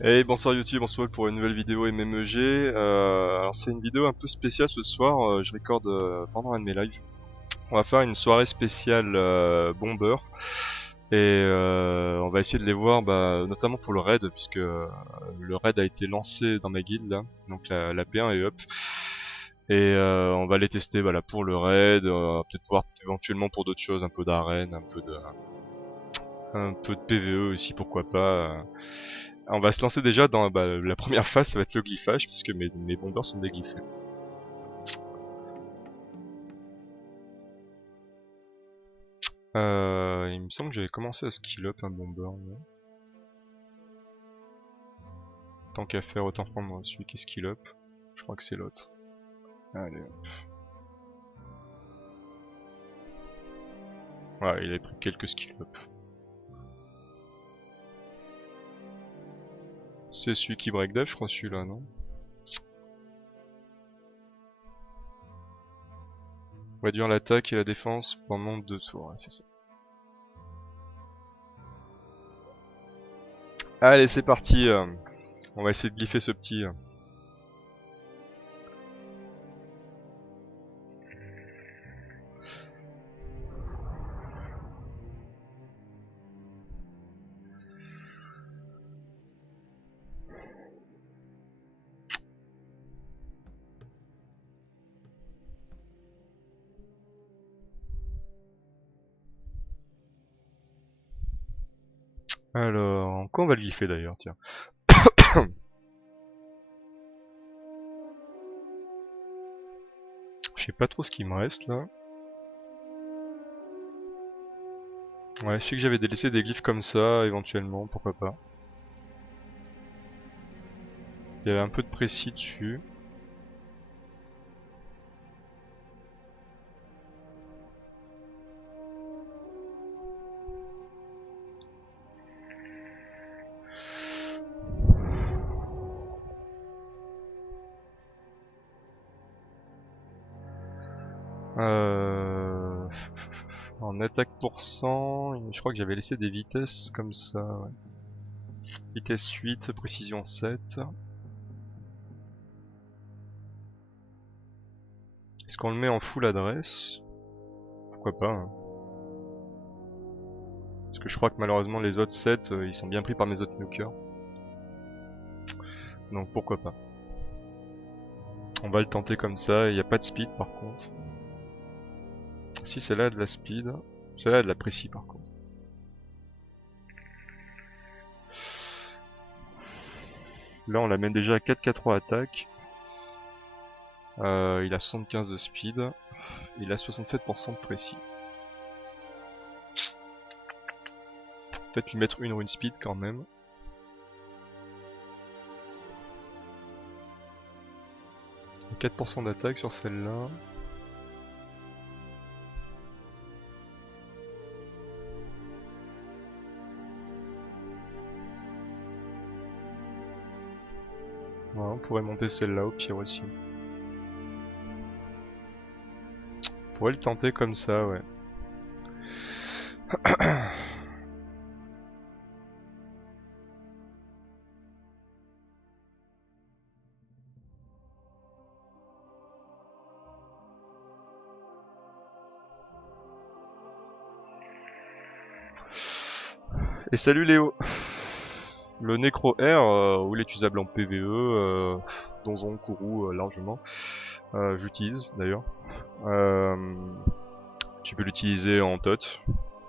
Hey, bonsoir YouTube, on se retrouve pour une nouvelle vidéo MMEG. Alors c'est une vidéo un peu spéciale ce soir, je recorde pendant un de mes lives. On va faire une soirée spéciale bomber et on va essayer de les voir notamment pour le raid puisque le raid a été lancé dans ma guilde là, donc la P1 est up. Et on va les tester voilà, pour le raid, peut-être voir éventuellement pour d'autres choses, un peu d'arène, un peu de PVE aussi pourquoi pas. On va se lancer déjà dans la première phase, ça va être le glyphage, puisque mes bombers sont déglyphés. Il me semble que j'avais commencé à skill up un bomber. Là. Tant qu'à faire, autant prendre celui qui skill up. Je crois que c'est l'autre. Allez hop. Ouais, il avait pris quelques skill up. C'est celui qui break dev, je crois celui-là, non? Réduire l'attaque et la défense pendant 2 tours, ouais, c'est ça. Allez, c'est parti. On va essayer de glypher ce petit. Alors, quand on va le glypher d'ailleurs, tiens. Je sais pas trop ce qu'il me reste là. Ouais, je sais que j'avais laissé des glyphes comme ça, éventuellement, pourquoi pas. Il y avait un peu de précis dessus. Euh... En attaque %, je crois que j'avais laissé des vitesses comme ça. Ouais. Vitesse 8, précision 7. Est-ce qu'on le met en full adresse? Pourquoi pas, hein. Parce que je crois que malheureusement les autres sets, ils sont bien pris par mes autres nukers. Donc pourquoi pas. On va le tenter comme ça, il n'y a pas de speed par contre. Si celle-là a de la speed, celle-là a de la précis par contre. Là on l'amène déjà à 4K3 attaque. Il a 75 de speed. Il a 67% de précis. Peut-être lui mettre une rune speed quand même. 4% d'attaque sur celle-là. Voilà, on pourrait monter celle-là au pire aussi. On pourrait le tenter comme ça, ouais. Et salut Léo. Le Necro R, il est utilisable en PvE, donjon, Kourou, largement. J'utilise d'ailleurs. Tu peux l'utiliser en TOT,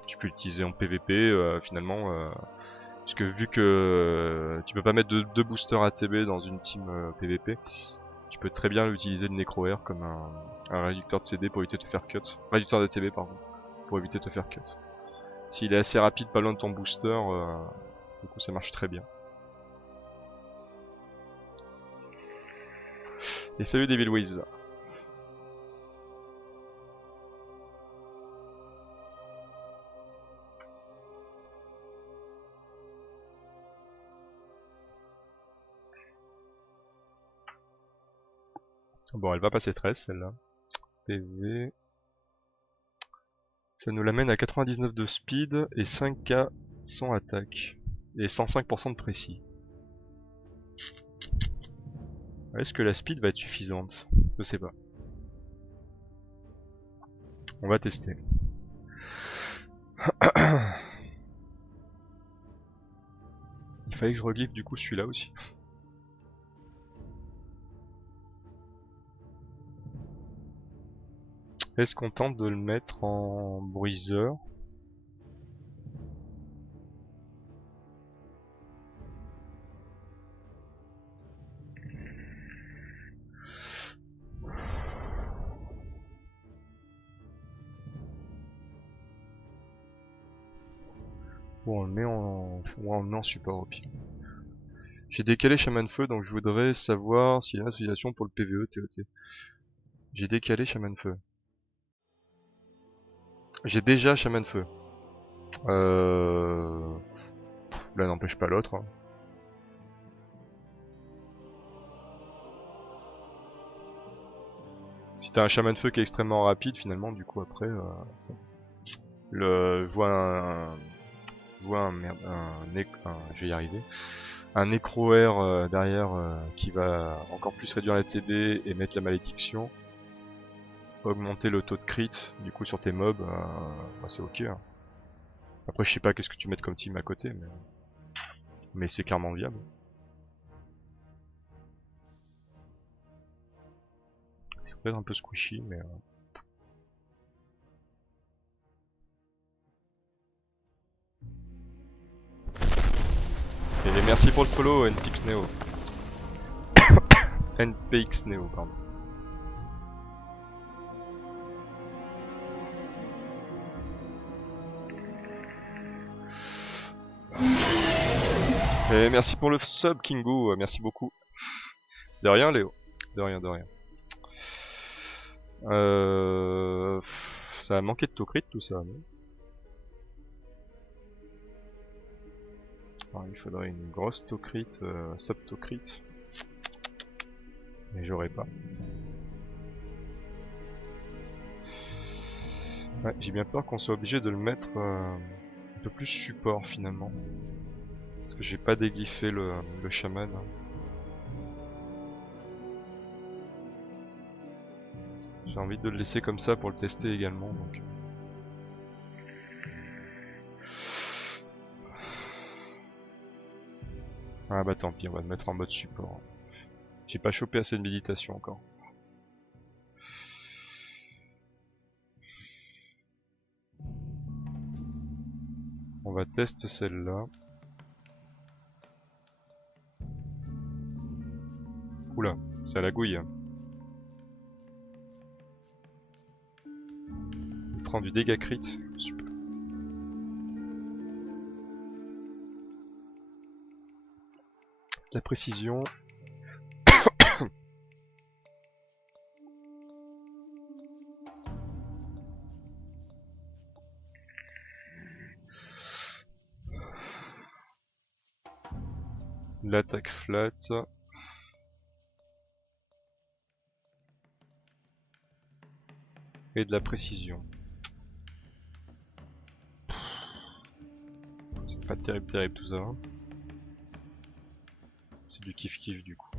tu peux l'utiliser en PvP finalement. Parce que vu que tu peux pas mettre deux boosters ATB dans une team PvP, tu peux très bien utiliser le Necro R comme un réducteur de CD pour éviter de te faire cut. Réducteur d'ATB pardon, pour éviter de te faire cut. S'il est assez rapide, pas loin de ton booster, du coup ça marche très bien. Et salut Devilwiz. Bon, elle va passer 13 celle-là. PV. Ça nous l'amène à 99 de speed et 5K sans attaque. Et 105% de précis. Est-ce que la speed va être suffisante? Je sais pas. On va tester. Il fallait que je reglyphe du coup celui-là aussi. Est-ce qu'on tente de le mettre en bruiseur? Ou on le met en support au pire. J'ai décalé Shaman Feu, donc je voudrais savoir s'il y a une association pour le PVE TOT. J'ai décalé Shaman Feu. J'ai déjà Shaman Feu. L'un n'empêche pas l'autre. Hein. Si t'as un Shaman Feu qui est extrêmement rapide, finalement, du coup après, je vois je vais y arriver. Un Necro Air derrière qui va encore plus réduire la TB et mettre la malédiction. Augmenter le taux de crit, du coup sur tes mobs, bah, c'est ok. Hein. Après je sais pas qu'est-ce que tu mets comme team à côté, mais c'est clairement viable. C'est peut-être un peu squishy, mais... Et merci pour le follow, NPX Neo. NPX Neo, pardon. Et merci pour le sub, Kingo, merci beaucoup. De rien, Léo. De rien, de rien. Ça a manqué de taux crit tout ça, non? Alors, il faudrait une grosse taux crit, sub taux crit. Mais j'aurais pas. Ouais, j'ai bien peur qu'on soit obligé de le mettre un peu plus support finalement. Parce que j'ai pas déglyphé le chaman. J'ai envie de le laisser comme ça pour le tester également. Donc. Ah bah tant pis, on va le mettre en mode support. J'ai pas chopé assez de méditation encore. On va tester celle-là. Oula, c'est à la gouille. Il prend du dégât crit. Super. La précision. L'attaque flat. Et de la précision. C'est pas terrible tout ça. C'est du kiff kiff du coup.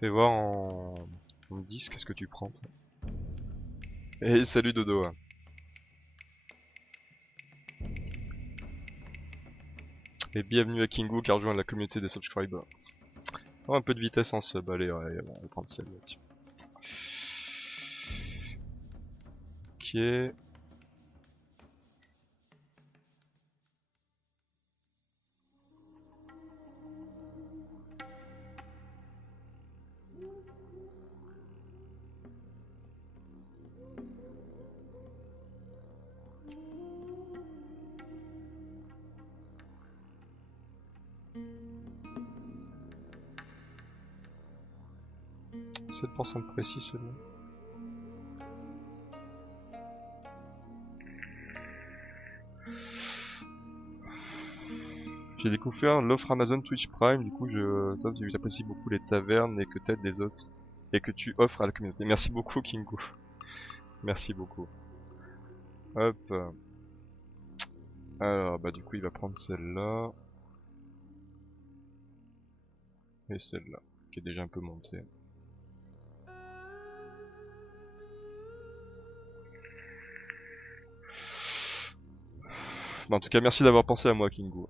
Fais voir en 10 qu'est-ce que tu prends toi. Et salut Dodo. Et bienvenue à Kingo qui a rejoint la communauté des subscribers. Oh, un peu de vitesse en sub, allez, ouais, on va prendre celle-là. Ok. % de précis seulement. J'ai découvert l'offre Amazon Twitch Prime, du coup j'apprécie beaucoup les tavernes et que t'aides les autres et que tu offres à la communauté. Merci beaucoup Kingo. Merci beaucoup. Hop. Alors bah du coup il va prendre celle-là. Et celle-là. Ok. qui est déjà un peu monté. Bah, en tout cas, merci d'avoir pensé à moi, Kingu.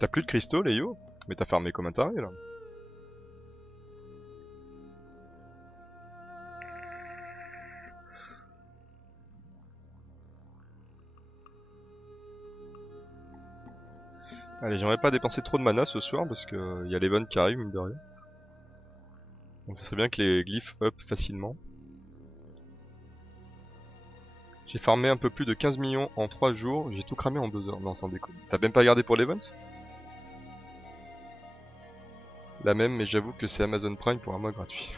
T'as plus de cristaux, Léo? Mais t'as farmé comme un taré, là. Allez, j'aimerais pas dépenser trop de mana ce soir parce que y a l'event qui arrive, mine de rien. Donc ça serait bien que les glyphes up facilement. J'ai farmé un peu plus de 15 millions en 3 jours, j'ai tout cramé en 2 heures. Non, sans déconner. T'as même pas gardé pour l'event? La même, mais j'avoue que c'est Amazon Prime pour un mois gratuit.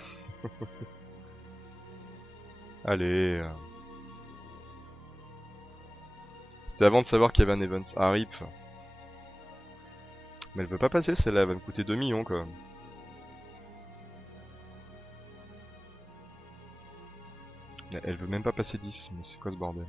Allez. C'était avant de savoir qu'il y avait un event. Ah, rip. Mais elle veut pas passer celle-là, elle va me coûter 2 millions quand même. Elle veut même pas passer 10, mais c'est quoi ce bordel?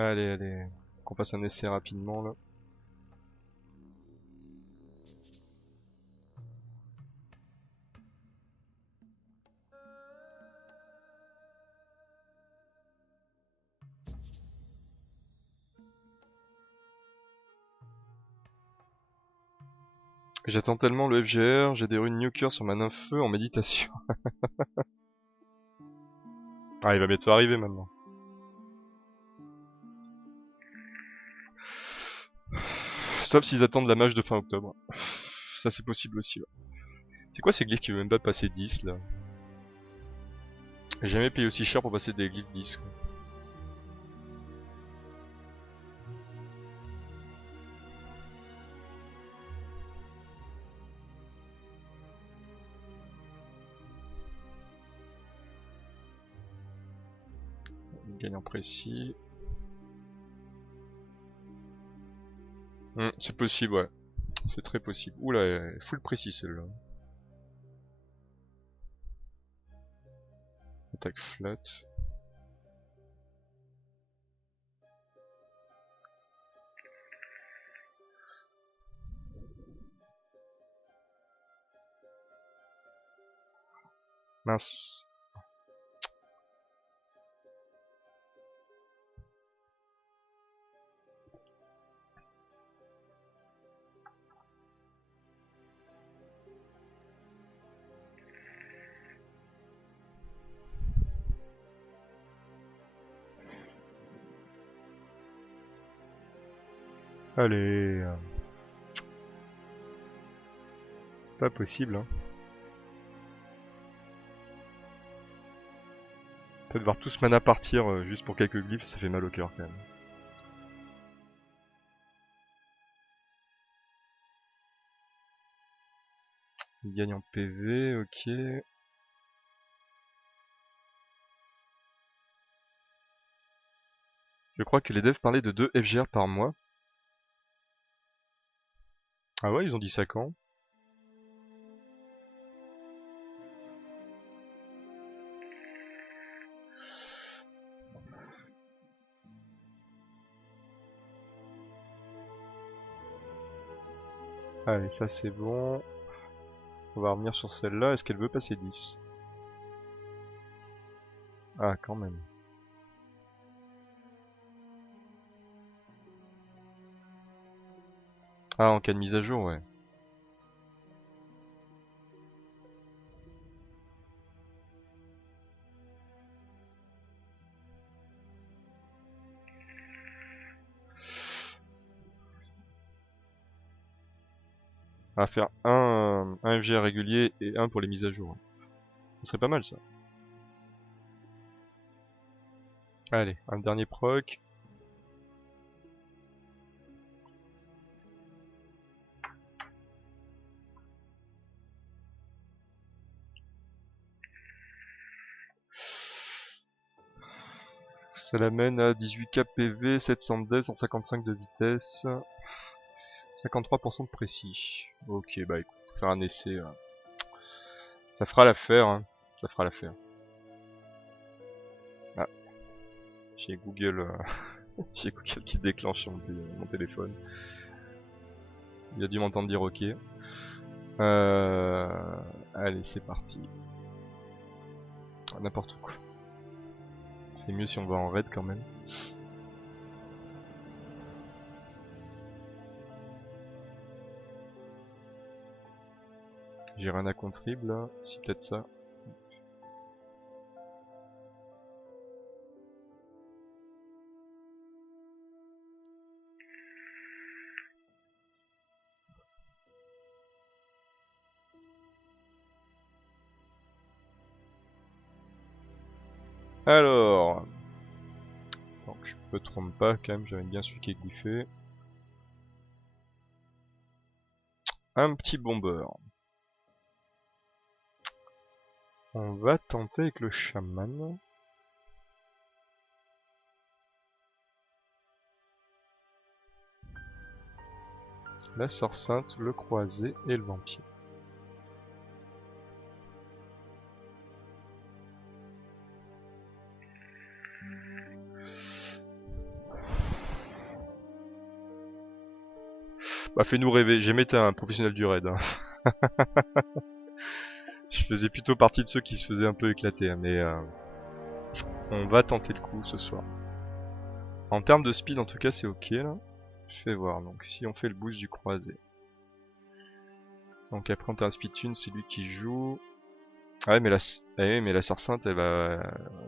Allez, allez. Qu'on fasse un essai rapidement là. J'attends tellement le FGR, j'ai des runes Nuker sur ma nymphe feu en méditation. Ah, il va bientôt arriver maintenant. Sauf s'ils attendent la mage de fin octobre. Ça c'est possible aussi là. C'est quoi ces glyphes qui veulent même pas passer 10 là? J'ai jamais payé aussi cher pour passer des glyphes 10 quoi. Gagnant précis. C'est possible, ouais. C'est très possible. Oula, elle est full précis celle-là. Attaque flat. Mince. Allez. Pas possible, hein. Peut-être voir tout ce mana partir juste pour quelques glyphes, ça fait mal au cœur quand même. Il gagne en PV, ok. Je crois que les devs parlaient de 2 FGR par mois. Ah ouais, ils ont dit ça quand? Allez, ça c'est bon. On va revenir sur celle-là. Est-ce qu'elle veut passer 10? Ah, quand même. Ah, en cas de mise à jour, ouais. On va faire un FGR régulier et un pour les mises à jour. Ce serait pas mal ça. Allez, un dernier proc. Ça l'amène à 18k PV, 700 de death, 155 de vitesse, 53% de précis. Ok, bah écoute, faire un essai, ça fera l'affaire, hein. Ça fera l'affaire. Ah, j'ai Google, j'ai Google qui se déclenche sur mon téléphone. Il a dû m'entendre dire ok. Allez, c'est parti. N'importe quoi. C'est mieux si on va en raid quand même. J'ai rien à contrib là, si peut-être ça. Alors, attends, je me trompe pas quand même, j'avais bien celui qui est glyphé. Un petit bomber. On va tenter avec le chaman. La sœur sainte, le croisé et le vampire. Bah fais-nous rêver, j'aimais être un professionnel du raid. Hein. Je faisais plutôt partie de ceux qui se faisaient un peu éclater, hein, mais on va tenter le coup ce soir. En termes de speed en tout cas c'est ok là. Je fais voir, donc si on fait le boost du croisé. Donc après on a un speed tune, c'est lui qui joue. Ah ouais mais la sœur sainte elle va.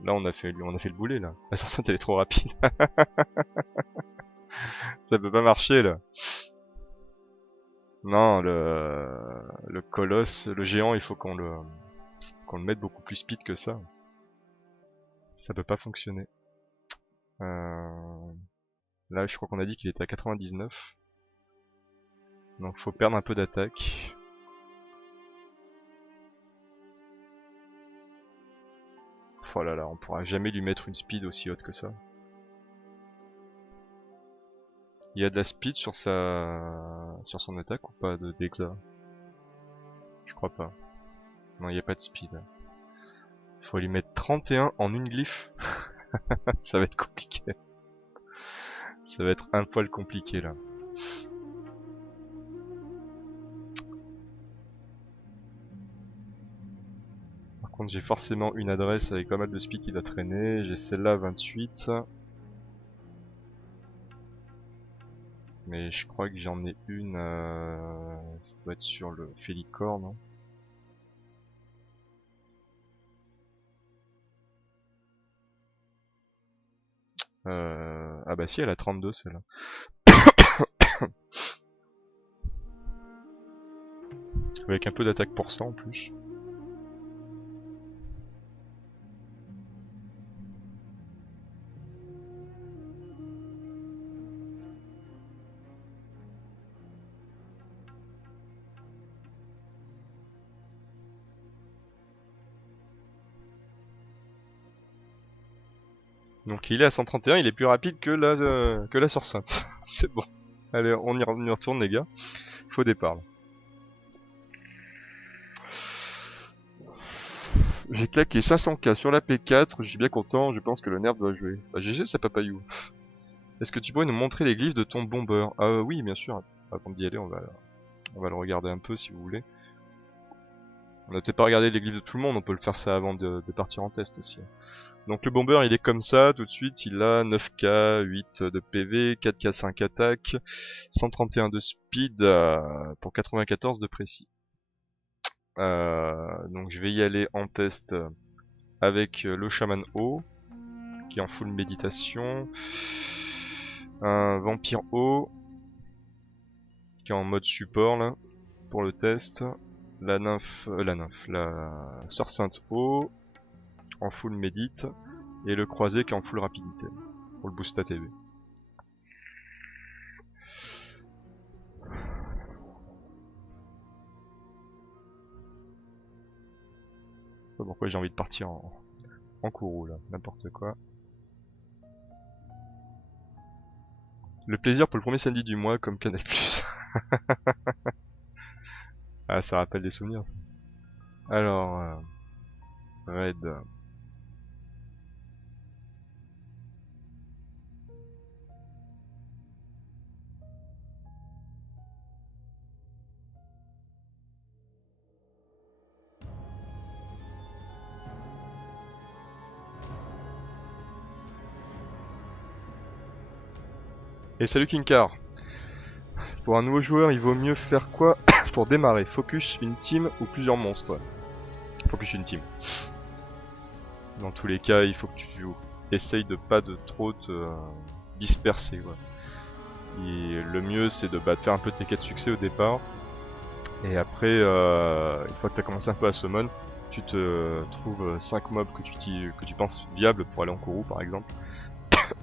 Là on a fait le boulet là. La sœur sainte elle est trop rapide. Ça peut pas marcher là. Non, le colosse, le géant, il faut qu'on le mette beaucoup plus speed que ça. Ça peut pas fonctionner. Là, je crois qu'on a dit qu'il était à 99. Donc faut perdre un peu d'attaque. Oh là là, on pourra jamais lui mettre une speed aussi haute que ça. Il y a de la speed sur son attaque ou pas de d'Exa? Je crois pas. Non, il n'y a pas de speed. Il faut lui mettre 31 en une glyphe. Ça va être compliqué. Ça va être un poil compliqué là. Par contre, j'ai forcément une adresse avec pas mal de speed qui doit traîner. J'ai celle-là 28. Mais je crois que j'en ai une. Ça doit être sur le Félicor, non? Ah bah si, elle a 32 celle-là. Avec un peu d'attaque pour ça en plus. Donc il est à 131, il est plus rapide que la sœur sainte. C'est bon. Allez, on y retourne les gars. Faux départ. Là. J'ai claqué 500k sur la P4, je suis bien content, je pense que le nerf doit jouer. Bah GG c'est papayou. Est-ce que tu pourrais nous montrer les glyphes de ton bomber? Oui bien sûr. Avant d'y aller on va le regarder un peu si vous voulez. On a peut-être pas regardé les glyphes de tout le monde, on peut le faire ça avant de partir en test aussi. Donc le bomber il est comme ça, tout de suite il a 9k, 8 de PV, 4k 5 attaque, 131 de speed pour 94 de précis. Donc je vais y aller en test avec le chaman haut, qui est en full méditation, un vampire haut, qui est en mode support là, pour le test, la sœur sainte haut, en full médite, et le croisé qui est en full rapidité, pour le boost ATV. Je sais pas pourquoi j'ai envie de partir en courroux là, n'importe quoi. Le plaisir pour le premier samedi du mois comme Canal+. Ah, ça rappelle des souvenirs, ça. Alors, Red. Et salut Kinkar. Pour un nouveau joueur, il vaut mieux faire quoi pour démarrer? Focus une team ou plusieurs monstres? Focus une team. Dans tous les cas, il faut que tu essayes de pas de trop te disperser, quoi. Et le mieux, c'est de faire un peu tes quêtes succès au départ. Et après, une fois que tu as commencé un peu à summon, tu te trouves 5 mobs que tu penses viables pour aller en Kourou par exemple.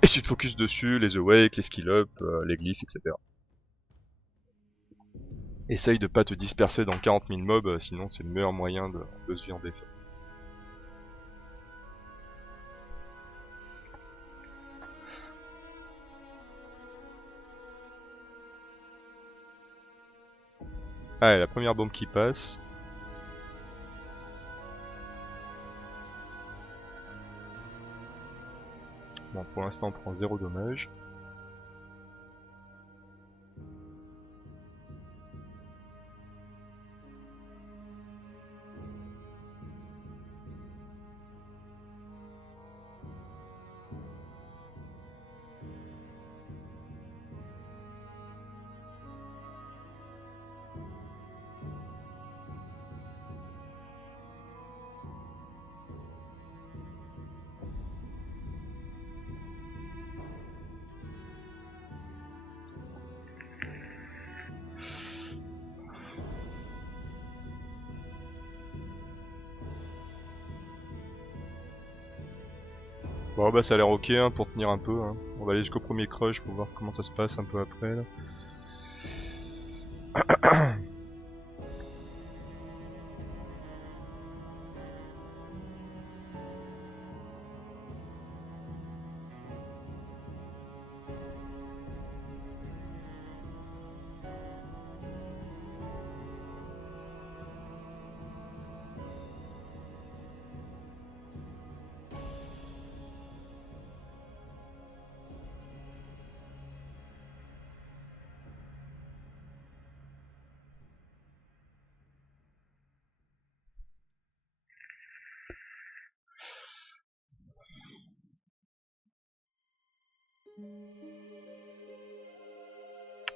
Et tu te focuses dessus, les awake, les skill up, les glyphes, etc. Essaye de pas te disperser dans 40 000 mobs, sinon c'est le meilleur moyen de se viander ça. Allez, la première bombe qui passe. Bon, pour l'instant on prend 0 dommage. Bon bah ça a l'air ok hein, pour tenir un peu. Hein. On va aller jusqu'au premier crush pour voir comment ça se passe un peu après. Là.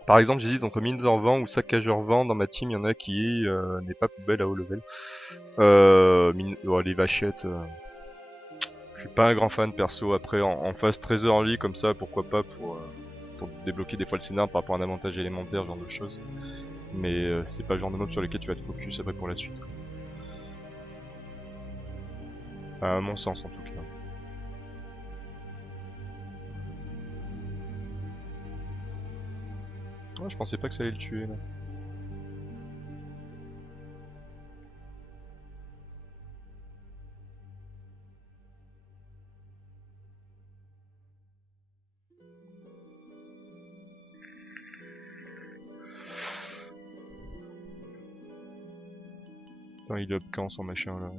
Par exemple, j'hésite entre mineur vent ou saccageur vent. Dans ma team, il y en a qui n'est pas poubelle à haut level. Les vachettes. Je suis pas un grand fan perso. Après, en phase très early comme ça, pourquoi pas pour débloquer des fois le scénar par rapport à un avantage élémentaire, ce genre de choses. Mais c'est pas le genre de mob sur lequel tu vas te focus après pour la suite. Quoi. À mon sens en tout cas. Oh, je pensais pas que ça allait le tuer là. Attends, il est up quand son machin là.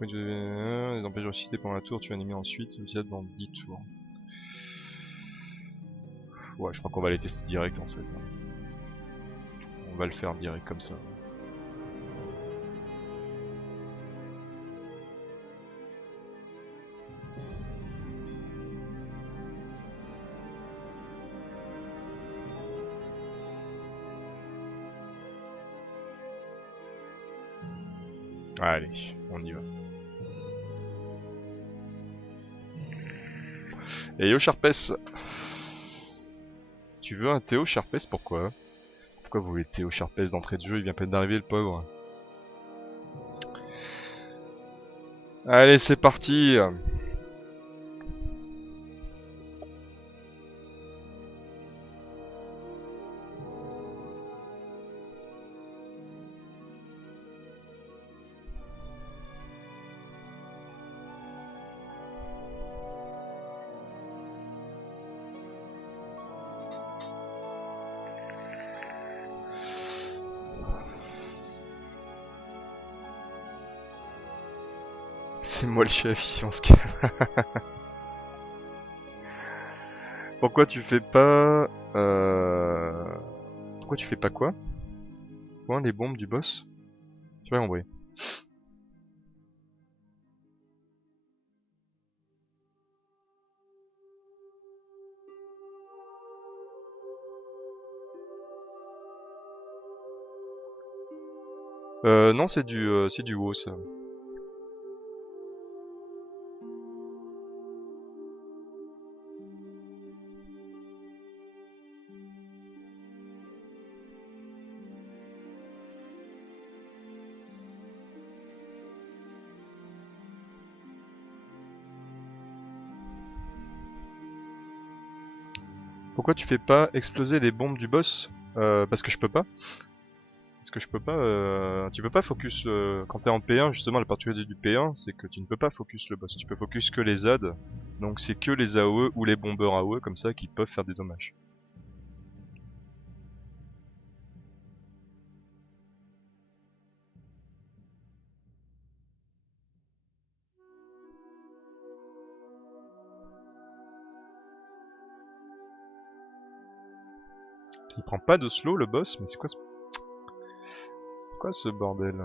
Les empêches de reciter pendant la tour, tu vas animer ensuite, vous êtes dans 10 tours. Ouais, je crois qu'on va les tester direct en fait. On va le faire direct comme ça. Allez, on y va. Et yo Sharpess. Tu veux un Théo Sharpess, pourquoi? Pourquoi vous voulez Théo Sharpess d'entrée de jeu? Il vient peine d'arriver le pauvre. Allez, c'est parti. C'est moi le chef ici en ce cas. Pourquoi tu fais pas... Pourquoi tu fais pas quoi? Quoi, les bombes du boss? J'ai pas compris. Non, c'est du WoW ça. Pourquoi tu fais pas exploser les bombes du boss? Parce que je peux pas. Parce que je peux pas, tu peux pas focus quand t'es en P1 justement la particularité du P1 c'est que tu ne peux pas focus le boss, tu peux focus que les ZAD, donc c'est que les AOE ou les bombeurs AOE comme ça qui peuvent faire des dommages. Il prend pas de slow le boss, mais c'est quoi ce bordel?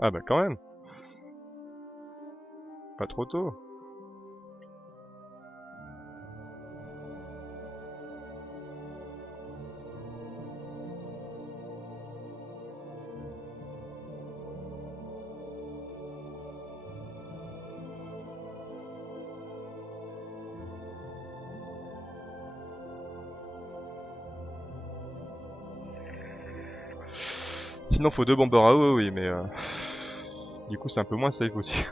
Ah bah quand même, pas trop tôt. Sinon faut deux bombeurs AOE oui mais du coup c'est un peu moins safe aussi.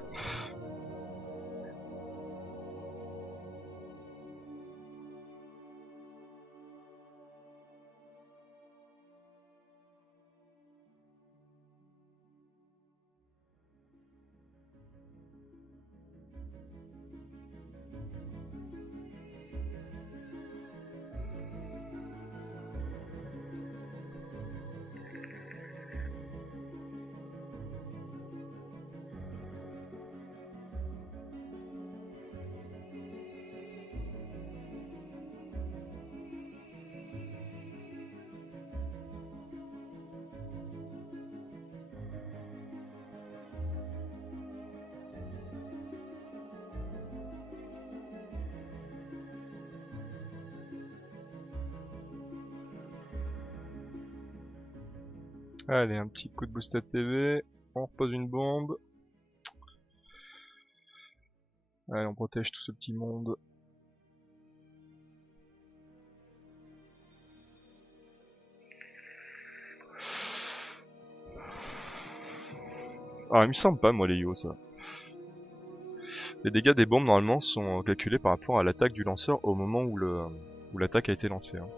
Allez, un petit coup de boost à TV, on repose une bombe. Allez, on protège tout ce petit monde. Ah, il me semble pas, moi, les yo, ça. Les dégâts des bombes, normalement, sont calculés par rapport à l'attaque du lanceur au moment où l'attaque a été lancée. Hein.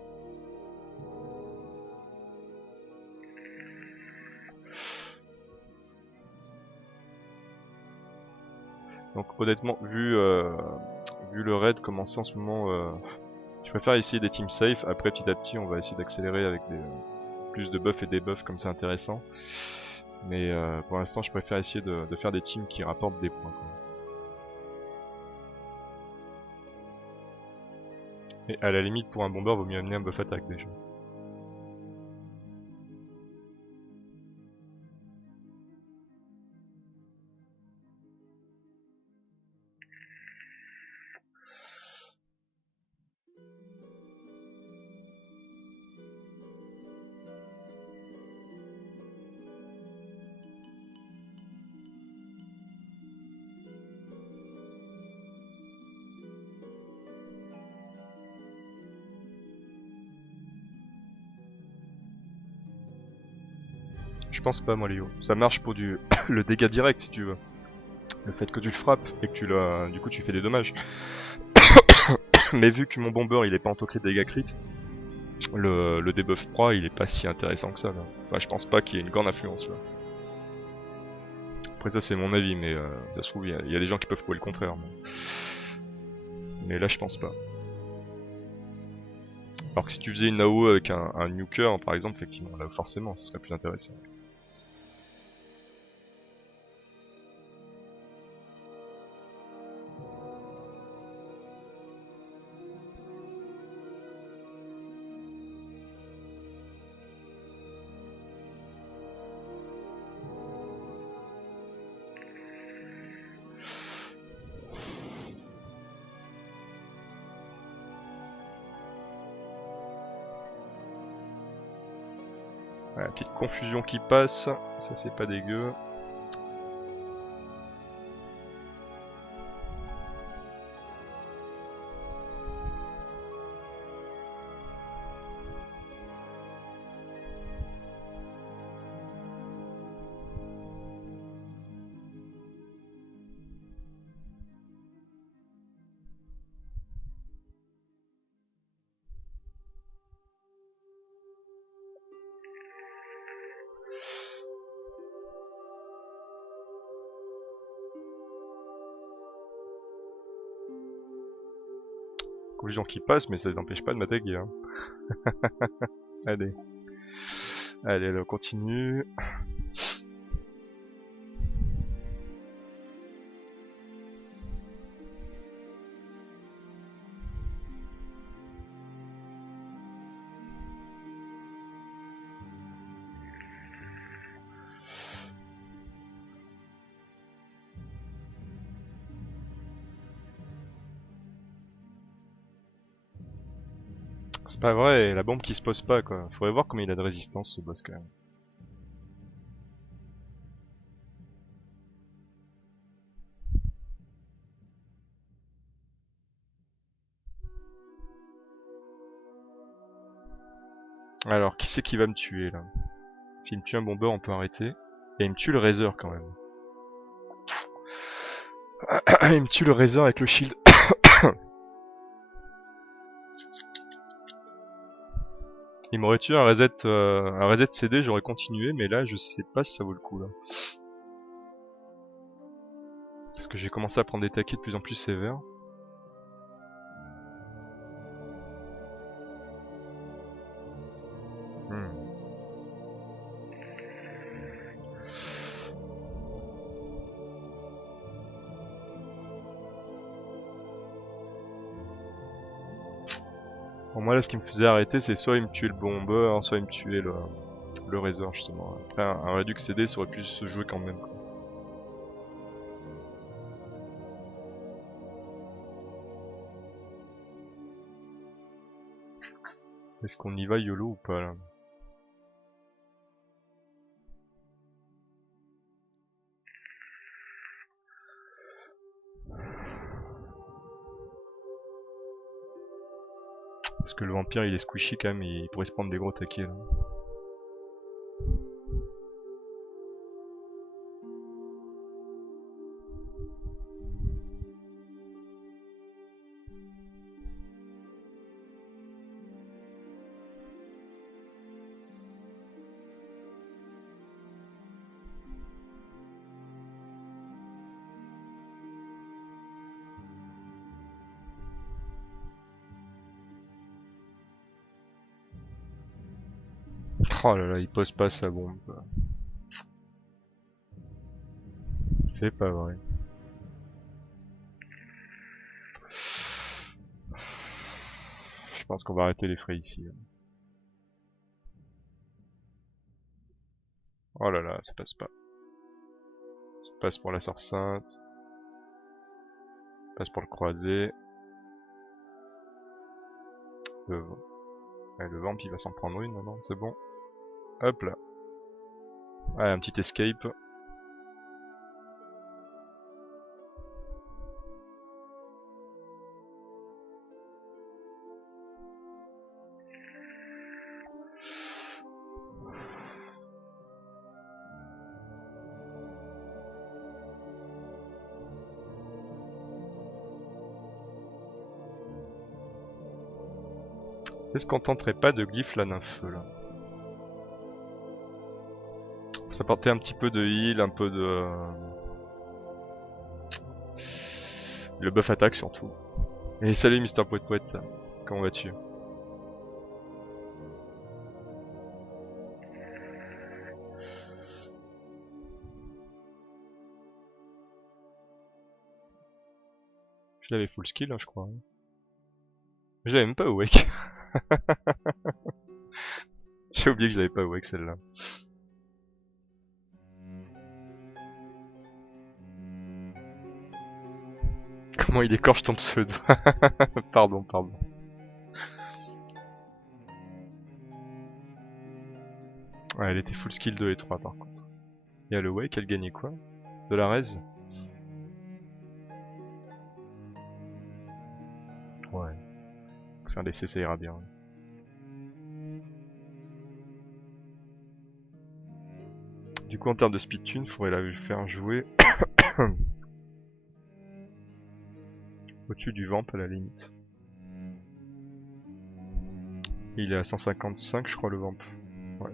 Donc, honnêtement, vu le raid commencer en ce moment, je préfère essayer des teams safe. Après, petit à petit, on va essayer d'accélérer avec plus de buffs et des buffs comme c'est intéressant. Mais pour l'instant, je préfère essayer de faire des teams qui rapportent des points. Quoi. Et à la limite, pour un bomber, vaut mieux amener un buff attaque déjà. Je pense pas, moi, Léo. Ça marche pour le dégât direct, si tu veux. Le fait que tu le frappes et que du coup, tu fais des dommages. Mais vu que mon bomber, il est pas en tocrit de dégâts crit, le debuff proie, il est pas si intéressant que ça. Là. Enfin, je pense pas qu'il y ait une grande influence là. Après ça, c'est mon avis, mais ça se trouve, il y a des gens qui peuvent prouver le contraire. Mais... Mais là je pense pas. Alors que si tu faisais une AO avec un nuker par exemple, effectivement, là forcément ce serait plus intéressant. Voilà, petite confusion qui passe, ça c'est pas dégueu. Confusion qui passe, mais ça n'empêche pas de m'attaquer. Hein. Allez. Allez, on continue. C'est pas vrai, la bombe qui se pose pas quoi. Faudrait voir combien il a de résistance ce boss quand même. Alors, qui c'est qui va me tuer là? S'il me tue un bomber, on peut arrêter. Et il me tue le Razor quand même. Il me tue le Razor avec le shield. Il m'aurait tué un reset CD, j'aurais continué, mais là je sais pas si ça vaut le coup là. Parce que j'ai commencé à prendre des taquets de plus en plus sévères. Bon, moi là ce qui me faisait arrêter c'est soit il me tuait le bomber, soit il me tuait le Razor justement. Après un Redux CD ça aurait pu se jouer quand même quoi. Est-ce qu'on y va YOLO ou pas là? Parce que le vampire il est squishy quand même, il pourrait se prendre des gros taquets là. Oh là là, il pose pas sa bombe. C'est pas vrai. Je pense qu'on va arrêter les frais ici. Oh là là, ça passe pas. Ça passe pour la sœur sainte. Ça passe pour le croisé. Le, le vamp il va s'en prendre une maintenant, c'est bon. Hop là. Allez, un petit escape. Est-ce qu'on tenterait pas de glyphe la nymphe là? Ça portait un petit peu de heal, un peu de... Le buff attaque surtout. Et salut Mister Poète Poète, comment vas-tu? Je l'avais full skill, hein, je crois. Je l'avais même pas awake. J'ai oublié que je l'avais pas awake celle-là. Comment il écorche ton pseudo? Pardon, pardon. Ouais, elle était full skill 2 et 3 par contre. Et à l'awake, elle gagnait quoi? De la raise? Ouais. Faire des C, ça ira bien. Du coup, en termes de speed tune, faudrait la faire jouer au-dessus du vamp à la limite. Il est à 155, je crois, le vamp. Ouais.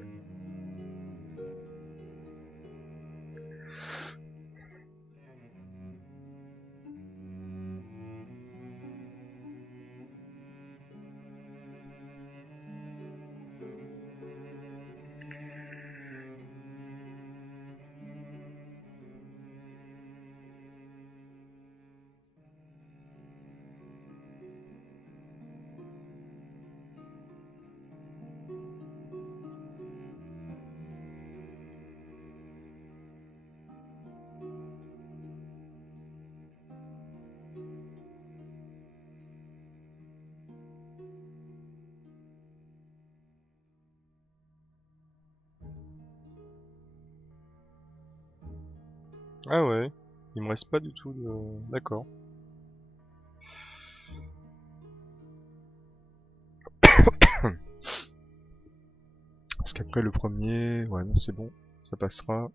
Ah ouais, il me reste pas du tout de... D'accord. Parce qu'après le premier... Ouais, non, c'est bon, ça passera.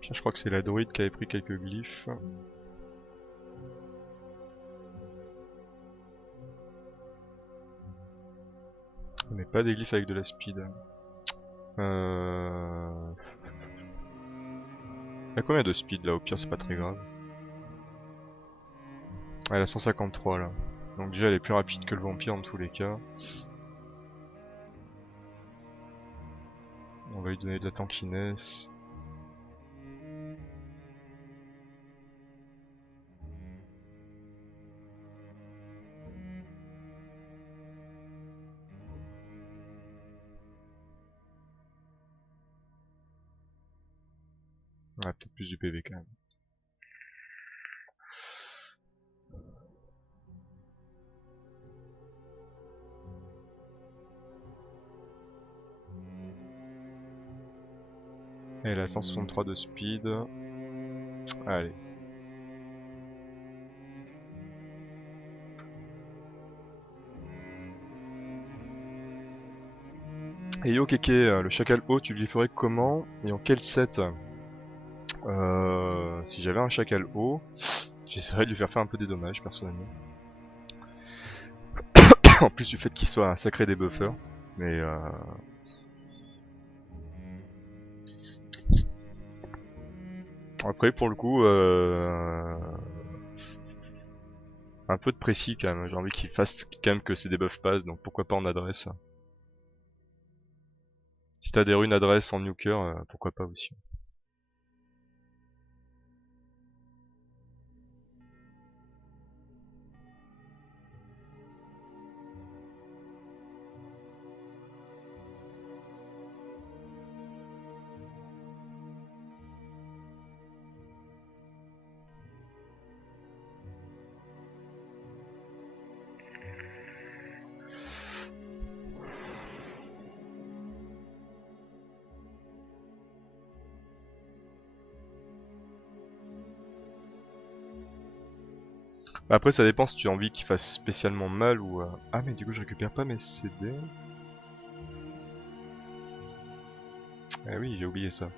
Je crois que c'est la druide qui avait pris quelques glyphes. On n'est pas des glyphes avec de la speed. Il y a combien de speed là? Au pire, c'est pas très grave. Elle a 153 là. Donc déjà, elle est plus rapide que le vampire dans tous les cas. On va lui donner de la tankiness. On a peut-être plus du PV quand même. Elle a 163 de speed. Allez. Et yo Keke, le chacal haut, tu le ferais comment? Et en quel set? Si j'avais un chacal haut, j'essaierais de lui faire un peu des dommages personnellement. En plus du fait qu'il soit un sacré débuffer. Mais après pour le coup, un peu de précis quand même. J'ai envie qu'il fasse quand même que ses debuffs passent, donc pourquoi pas en adresse. Si t'as des runes adresse en nuker, pourquoi pas aussi. Après ça dépend si tu as envie qu'il fasse spécialement mal ou... Ah mais du coup je récupère pas mes CD. Ah oui j'ai oublié ça.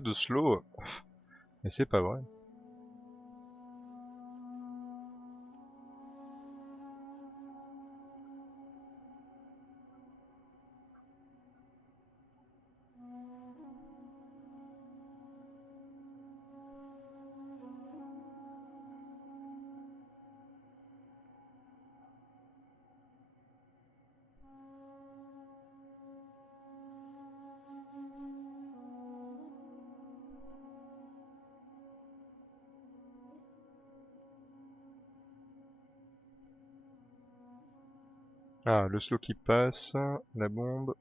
de slow. Mais c'est pas vrai. Ah, le slow qui passe, la bombe.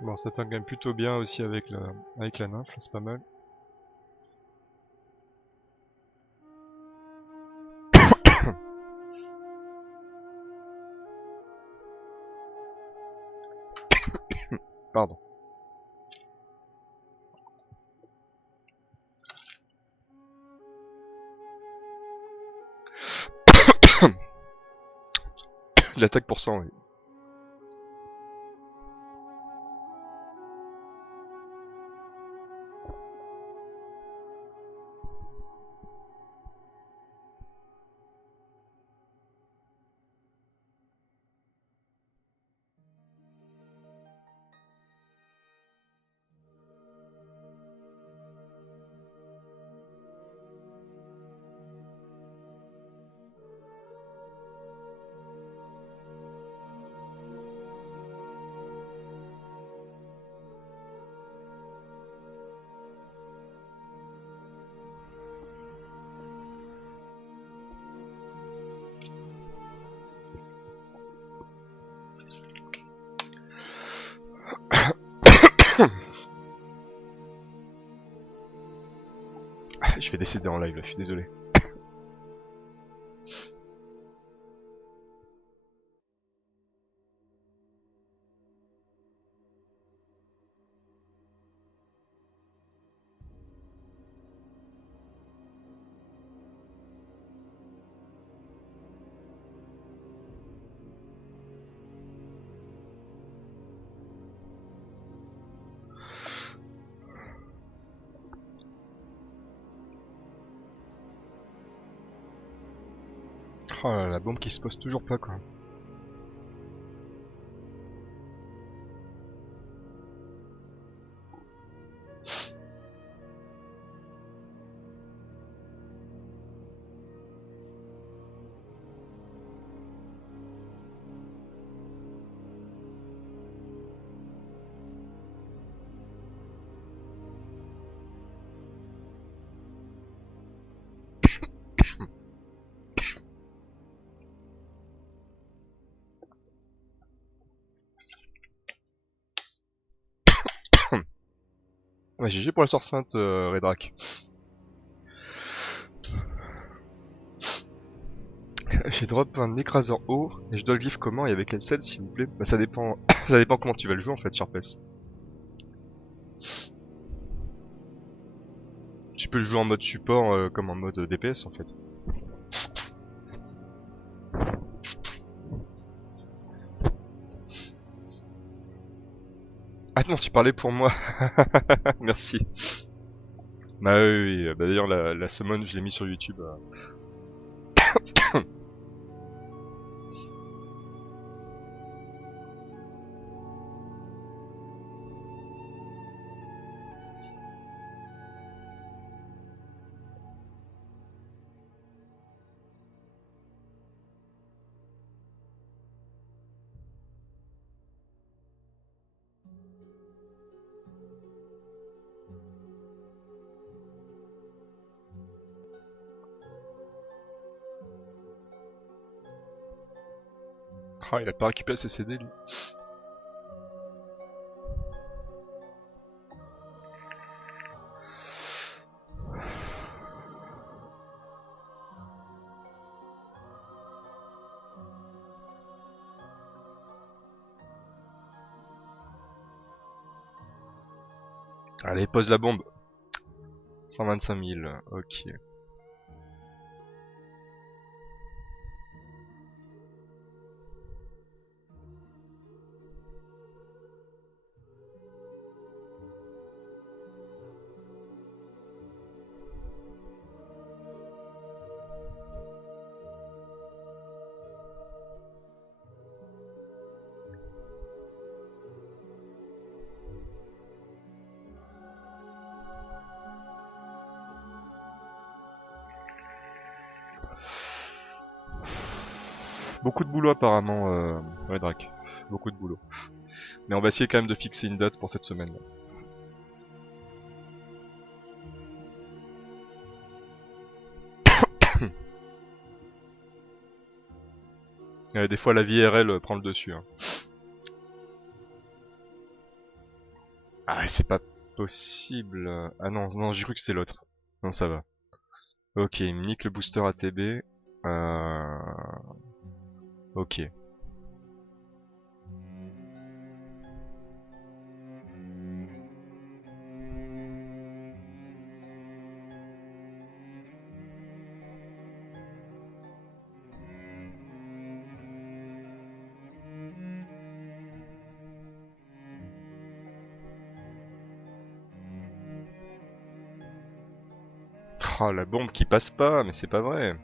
Bon, ça tient quand même plutôt bien aussi avec la nymphe, c'est pas mal. Pardon. J'attaque pour 100, oui. Je vais décéder en live là, je suis désolé. Oh là, la bombe qui se pose toujours pas quoi. Ouais, GG pour la sort sainte, Redrak. J'ai drop un écraseur haut, et je dois le glyph comment et avec quel set s'il vous plaît? Bah ça dépend, ça dépend comment tu vas le jouer en fait sur PES. Tu peux le jouer en mode support comme en mode DPS en fait. Ah non, tu parlais pour moi. Merci. Bah oui, oui. Bah, d'ailleurs la summon je l'ai mis sur YouTube. Ah, il a pas récupéré ses CD lui. Allez, pose la bombe. 125 000, ok. Beaucoup de boulot apparemment, ouais Drac. Beaucoup de boulot. Mais on va essayer quand même de fixer une date pour cette semaine. Des fois la vie RL prend le dessus. Hein. Ah c'est pas possible. Ah non, non j'ai cru que c'était l'autre. Non ça va. Ok, il me nique le booster ATB. Ok. Oh la bombe qui passe pas, mais c'est pas vrai.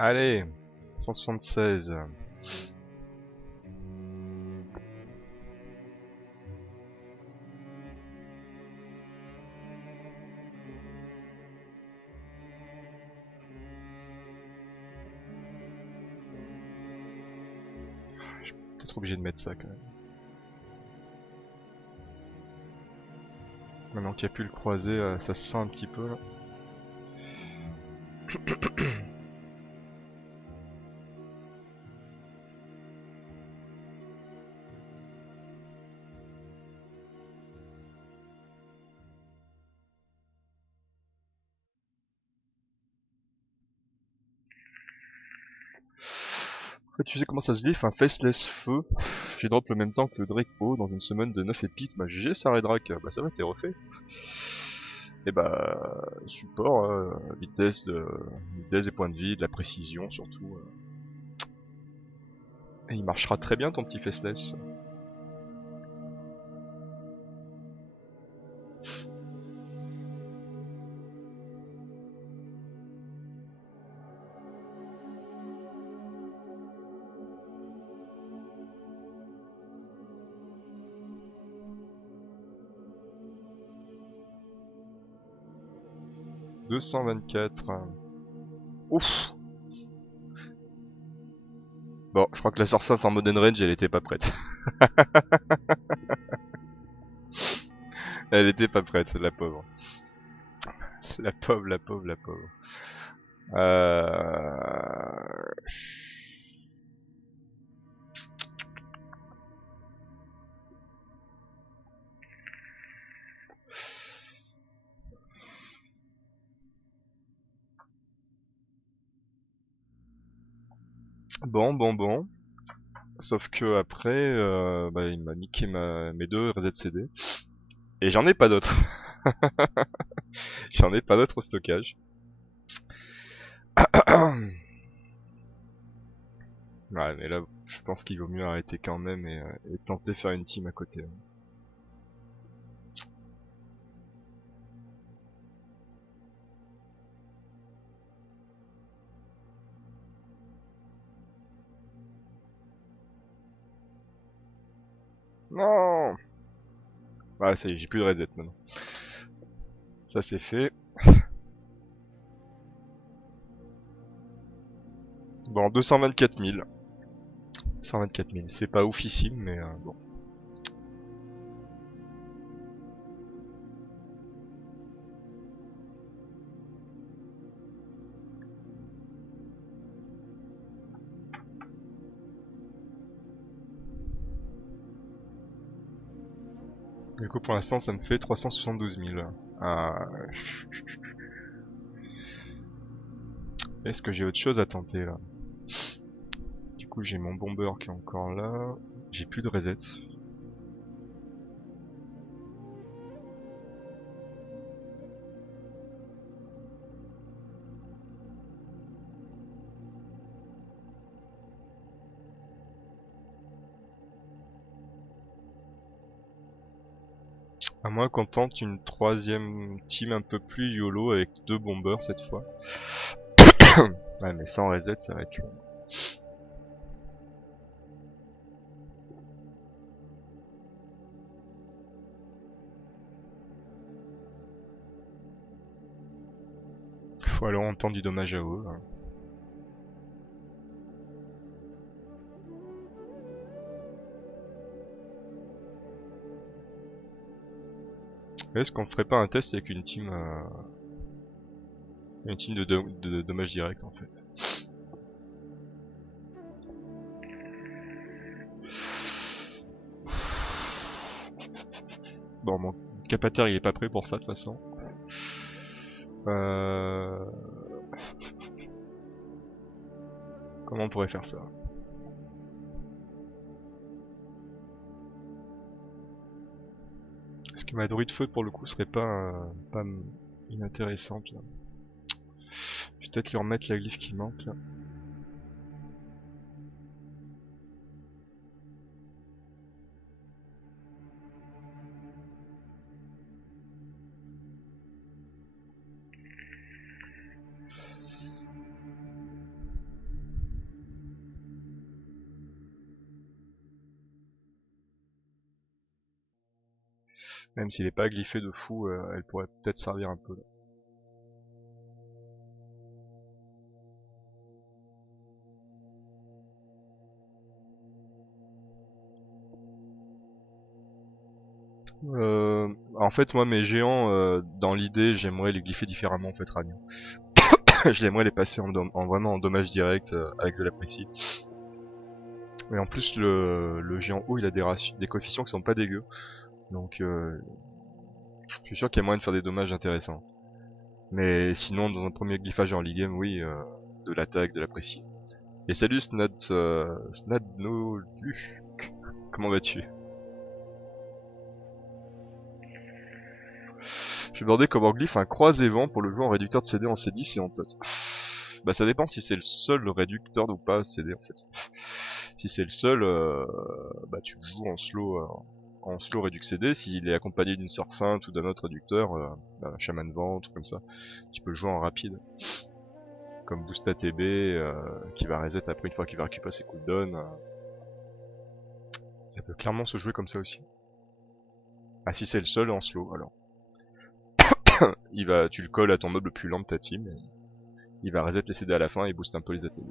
Allez, 176. Peut-être obligé de mettre ça quand même. Maintenant qu'il n'y a plus le croisé, ça se sent un petit peu là. En fait, tu sais comment ça se dit, un faceless feu. J'ai drop le même temps que le Drake O dans une semaine de 9 épiques. Bah GG ça Redrac, bah ça va t'es refait. Et bah support, vitesse des points de vie, de la précision surtout. Et il marchera très bien ton petit faceless. « 224. Ouf. Bon, je crois que la sorcière en mode range, elle était pas prête. Elle était pas prête, la pauvre. La pauvre, la pauvre, la pauvre. Euh... Bon, bon, bon. Sauf que après, bah, il m'a niqué mes deux RZCD. Et j'en ai pas d'autres. J'en ai pas d'autres au stockage. Ouais, mais là, je pense qu'il vaut mieux arrêter quand même et tenter de faire une team à côté. Non. Ouais, ça y est, j'ai plus de reset maintenant. Ça c'est fait. Bon, 224 000. 124 000, c'est pas oufissime, mais bon. Du coup, pour l'instant, ça me fait 372 000. Est-ce que j'ai autre chose à tenter là? Du coup, j'ai mon bomber qui est encore là. J'ai plus de reset. À moins qu'on tente une troisième team un peu plus YOLO avec 2 bombers cette fois. Ouais, mais sans reset, ça va être long. Faut alors on tente du dommage à eux. Hein. Est-ce qu'on ferait pas un test avec une team de dommage direct en fait? Bon, mon capataire il est pas prêt pour ça de toute façon. Comment on pourrait faire ça? Est-ce que ma druide feu pour le coup serait pas inintéressante là? Je vais peut-être lui remettre la glyphe qui manque là. Même s'il est pas glyphé de fou, elle pourrait peut-être servir un peu là. En fait, moi, mes géants, dans l'idée, j'aimerais les glypher différemment, en fait, Ragnan. Je l'aimerais les passer vraiment en dommage direct, avec de la précie. Et en plus, le géant haut, il a des coefficients qui sont pas dégueux. Donc, je suis sûr qu'il y a moyen de faire des dommages intéressants. Mais sinon, dans un premier glyphage en league game, oui, de l'attaque, de la précie. Et salut Snadnoluch. Comment vas-tu? Je vais demander comment glyphe un croisé-vent pour le jouer en réducteur de CD en C10 et en tot. Bah ça dépend si c'est le seul réducteur ou pas CD en fait. Si c'est le seul, bah tu le joues en slow réduc CD. S'il est accompagné d'une sœur sainte ou d'un autre réducteur, bah, chaman vent, un truc comme ça, tu peux le jouer en rapide. Comme boost ATB, qui va reset après une fois qu'il va récupérer ses cooldowns. Ça peut clairement se jouer comme ça aussi. Ah si c'est le seul en slow alors. Tu le colles à ton mob le plus lent de ta team. Et il va reset les CD à la fin et boost un peu les ATB.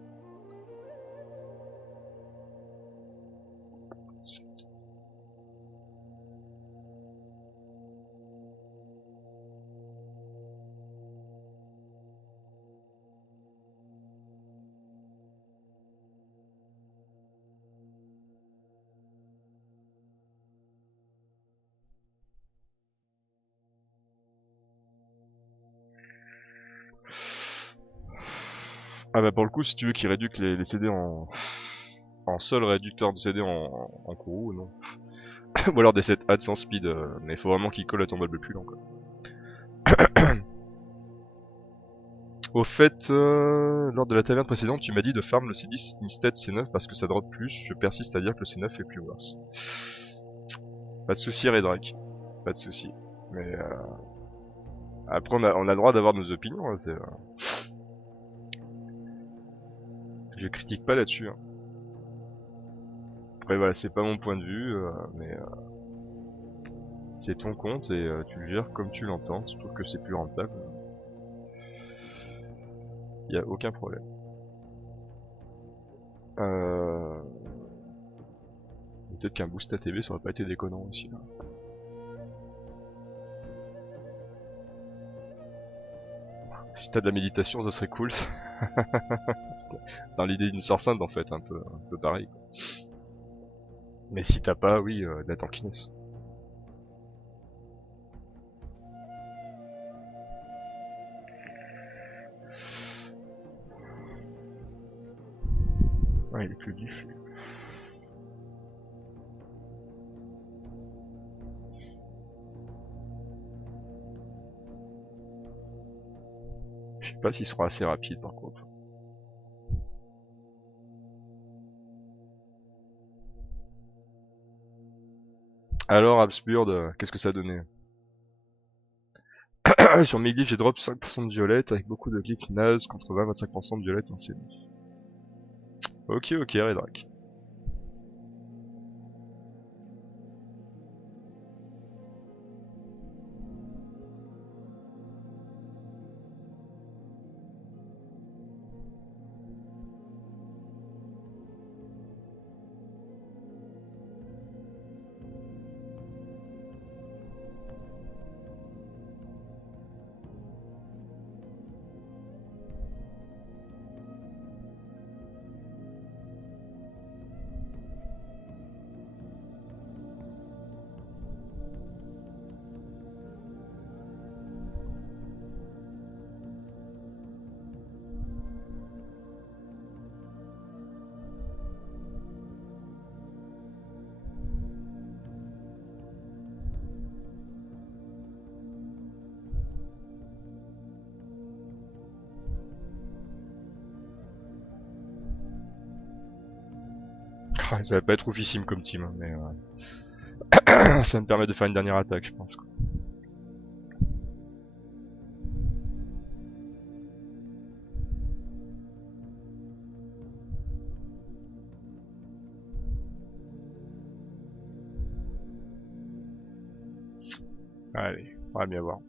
Ah bah pour le coup, si tu veux qu'il réduque les CD en seul réducteur de CD en courroux, non. Ou alors des sets add sans speed, mais il faut vraiment qu'il colle à ton mob le plus lent quoi. Au fait, lors de la taverne précédente, tu m'as dit de farm le C10 instead C9 parce que ça drop plus. Je persiste à dire que le C9 est plus worse. Pas de soucis Redrak, pas de soucis. Mais après on a le droit d'avoir nos opinions. Hein, je critique pas là-dessus. Hein. Après voilà, c'est pas mon point de vue, mais C'est ton compte et tu le gères comme tu l'entends. Je trouve que c'est plus rentable. Il y a aucun problème. Peut-être qu'un boost à TV ça aurait pas été déconnant aussi là. Si t'as de la méditation, ça serait cool. Dans l'idée d'une sœur sainte en fait, un peu pareil. Quoi. Mais si t'as pas, oui, de la tankiness. Ouais, il est plus vif. Je sais pas s'il sera assez rapide par contre. Alors, Habsburg, qu'est-ce que ça donnait? Sur mes glyphes, j'ai drop 5% de violette avec beaucoup de glyphes nazes contre 20-25% de violette en CD. Ok, Redrak. Ça va pas être oufissime comme team, hein, mais ça va me permet de faire une dernière attaque, je pense. Quoi. Allez, on va bien voir.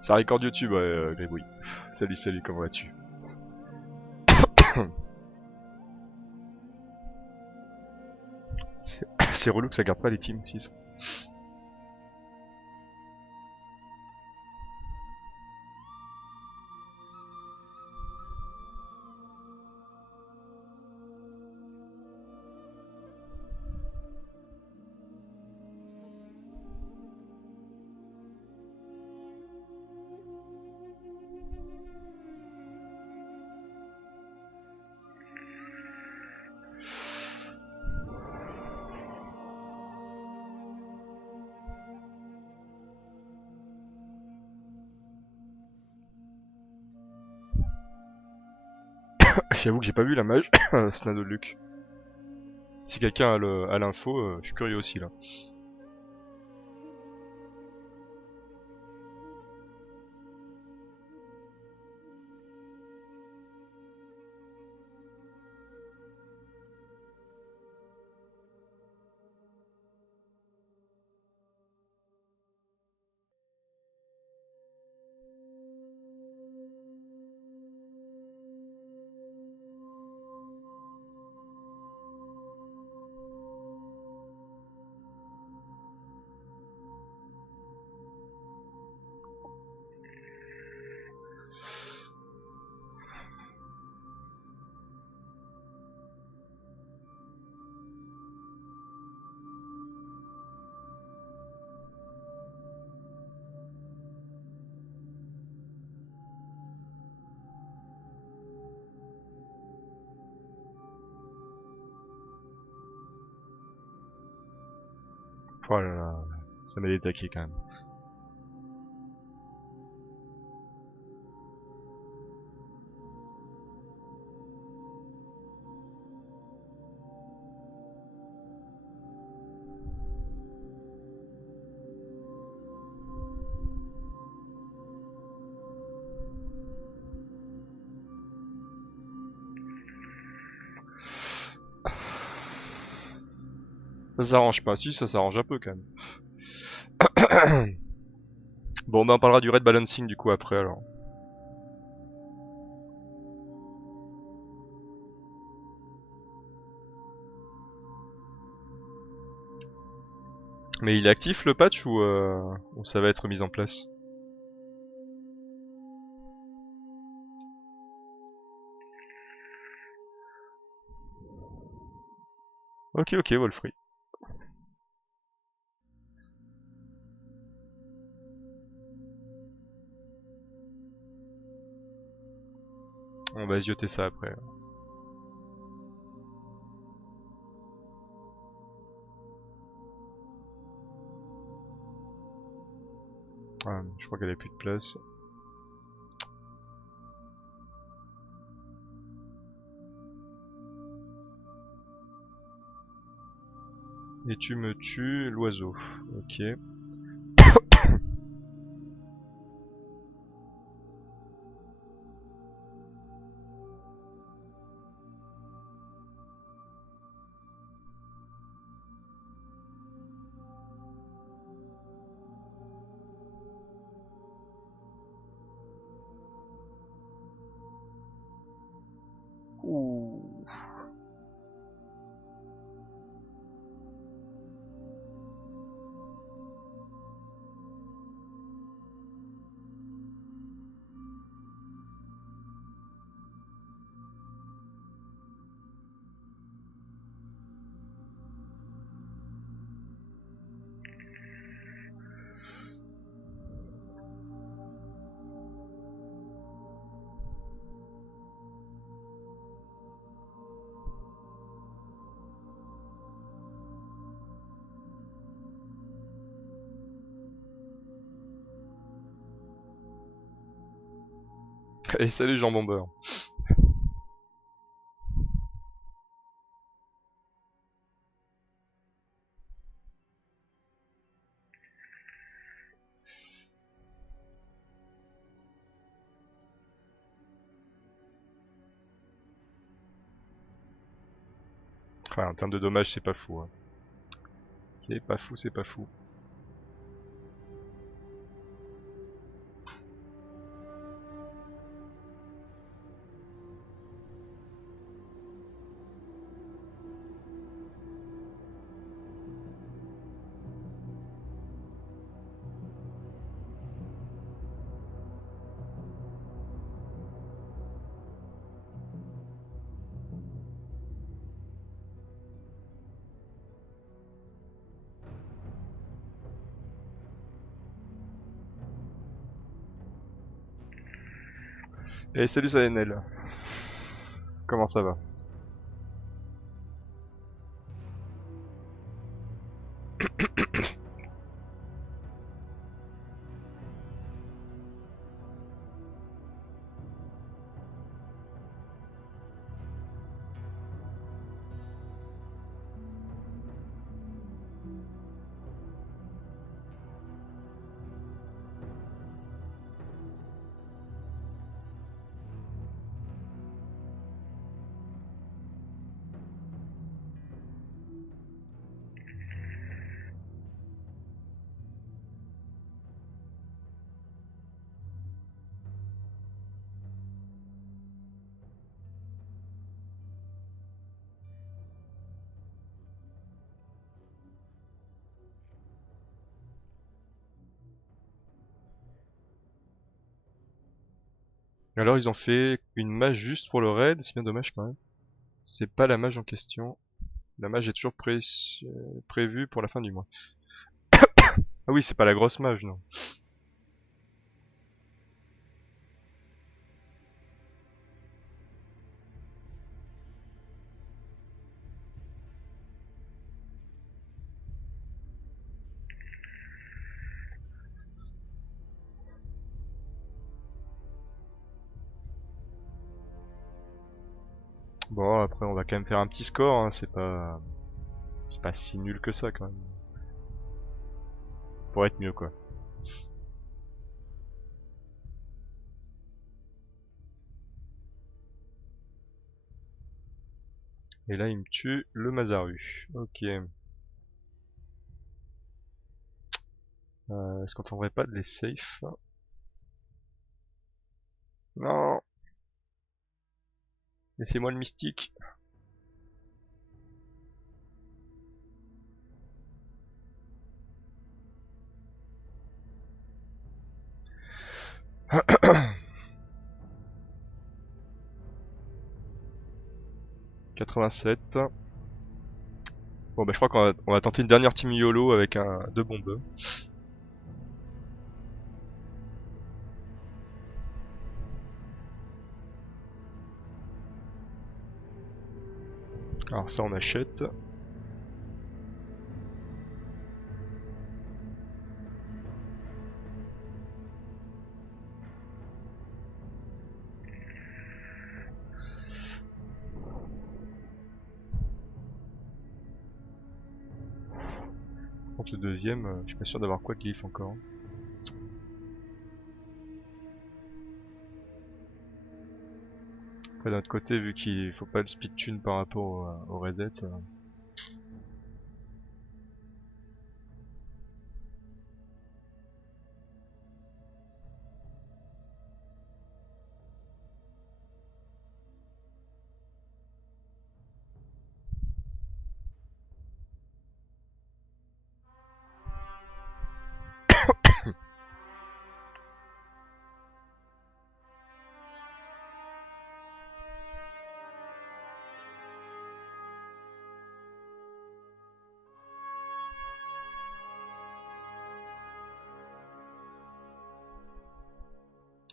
Ça record YouTube, Gribouille. Salut, comment vas-tu? C'est relou que ça garde pas les teams 6. J'avoue que j'ai pas vu la mage, Snado de Luc. Si quelqu'un a l'info, je suis curieux aussi là. Oh là là, ça m'a détaqué quand même. Ça s'arrange pas. Si, ça s'arrange un peu quand même. Bon, bah on parlera du red balancing du coup après alors. Mais il est actif le patch ou ça va être mis en place? Ok, ok, Wolfrey. On va zioter ça après. Ah, je crois qu'elle a plus de place. Et tu me tues l'oiseau. Ok. Ouh. Et salut Jean Bomber. Enfin, en termes de dommages, c'est pas fou. Hein. C'est pas fou, c'est pas fou. Et salut Saenel. Comment ça va? Alors ils ont fait une mage juste pour le raid, c'est bien dommage quand même. C'est pas la mage en question. La mage est toujours prévue pour la fin du mois. Ah oui, c'est pas la grosse mage, non. Bon, après on va quand même faire un petit score, hein. C'est pas si nul que ça quand même. Pour être mieux quoi. Et là il me tue le Mazaru. Ok. Est-ce qu'on tenterait pas de les safe? Non! Laissez-moi le mystique. « 87. Bon bah je crois qu'on va tenter une dernière team YOLO avec deux bombes. Alors ça on achète. Contre le deuxième, je suis pas sûr d'avoir quoi de glyphe encore. Après d'un autre côté, vu qu'il faut pas le speed tune par rapport au reset,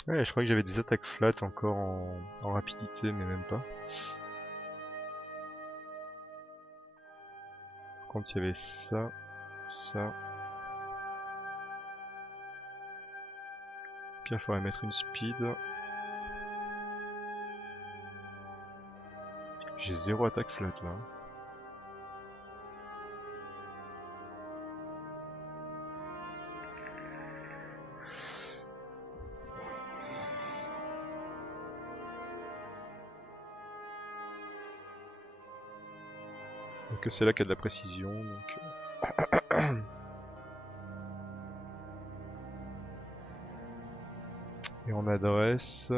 ouais, je croyais que j'avais des attaques flat encore en rapidité, mais même pas. Par contre, il y avait ça, ça. Puis il faudrait mettre une speed. J'ai zéro attaque flat là. Donc c'est là qu'il y a de la précision. Donc... Et on adresse...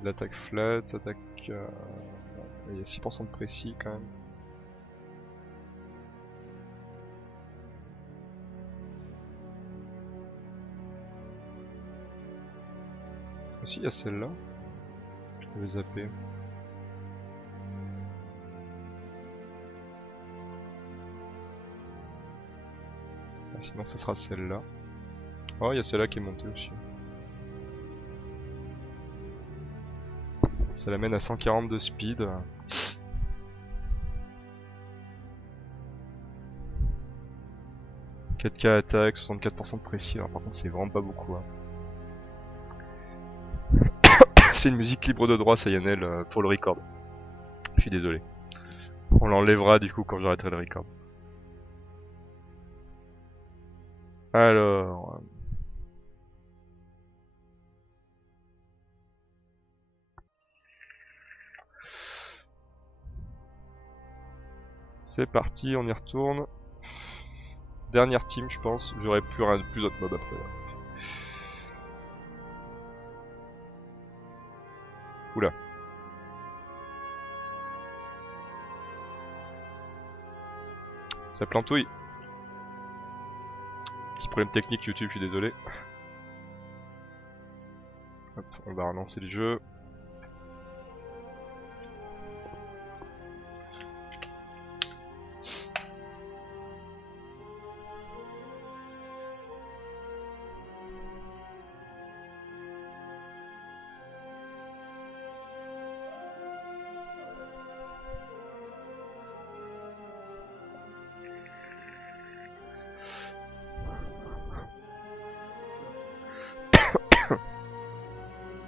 de l'attaque flat, attaque... il y a 6% de précis quand même. Aussi il y a celle-là. Je vais zapper. Ah, sinon ça sera celle-là. Oh, il y a celle-là qui est montée aussi. Ça l'amène à 140 de speed. « 4K attaque, 64% de précis, alors par contre c'est vraiment pas beaucoup. Hein. C'est une musique libre de droit, Sayanel, pour le record. Je suis désolé. On l'enlèvera du coup quand j'arrêterai le record. Alors... C'est parti, on y retourne. Dernière team je pense, j'aurai plus d'autres mobs après. Oula. Ça plantouille. Petit problème technique YouTube, je suis désolé. Hop, on va relancer le jeu.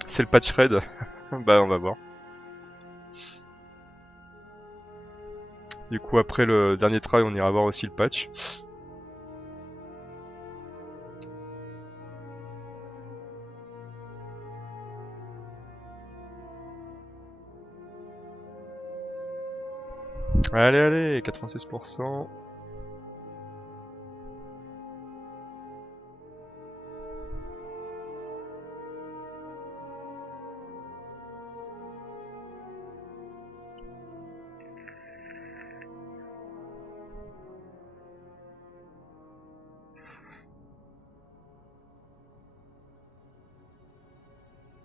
C'est le patch raid. Bah on va voir. Du coup après le dernier try on ira voir aussi le patch. Allez, allez, 96%.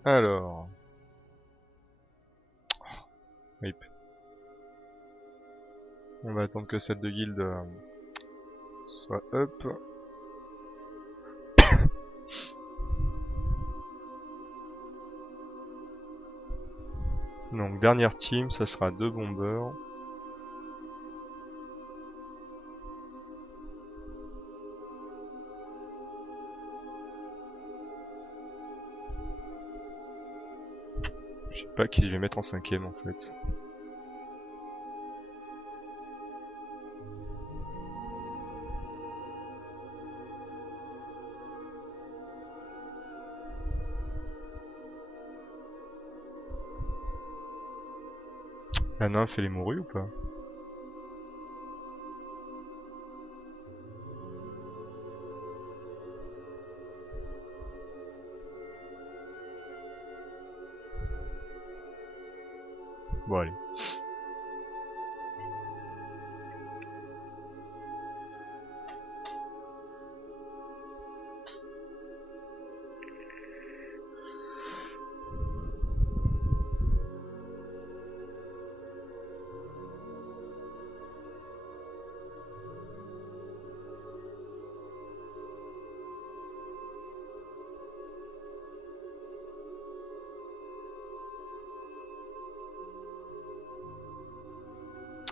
Alors... Rip. On va attendre que celle de guild soit up. Donc dernière team, ça sera 2 bombers. Je sais pas qui je vais mettre en 5ème en fait. La nymphe elle est mourue ou pas? Bon allez.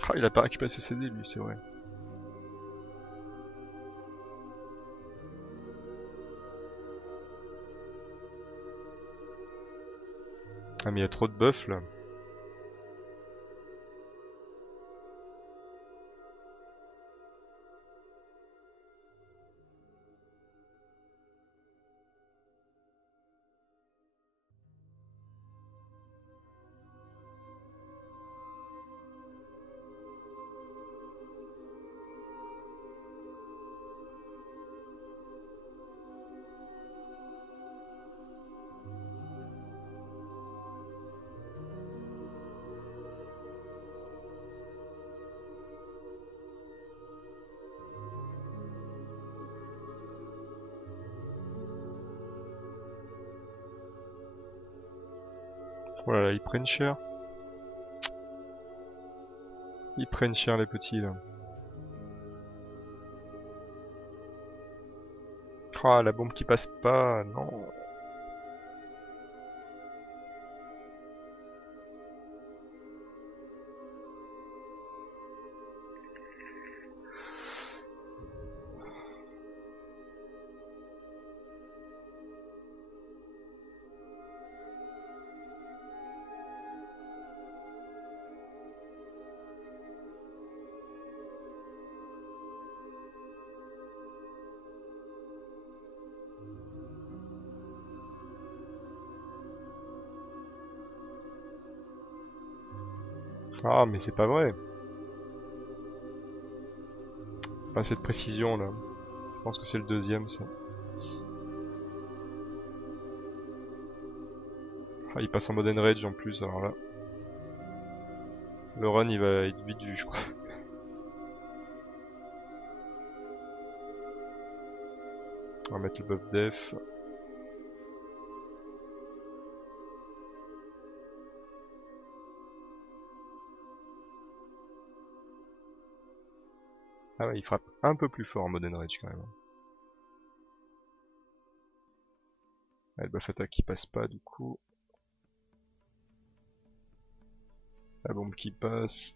Ah, il a pas récupéré ses CD lui, c'est vrai. Ah mais il y a trop de buffs là. Voilà, ils prennent cher. Ils prennent cher les petits là. Ah, la bombe qui passe pas, non. Ah mais c'est pas vrai. Pas cette précision là. Je pense que c'est le deuxième ça. Ah, il passe en mode enrage en plus, alors là. Le run il va être vite vu je crois. On va mettre le buff def. Ah ouais, il frappe un peu plus fort en mode enrage quand même. Ah, le buff attaque qui passe pas du coup. La bombe qui passe.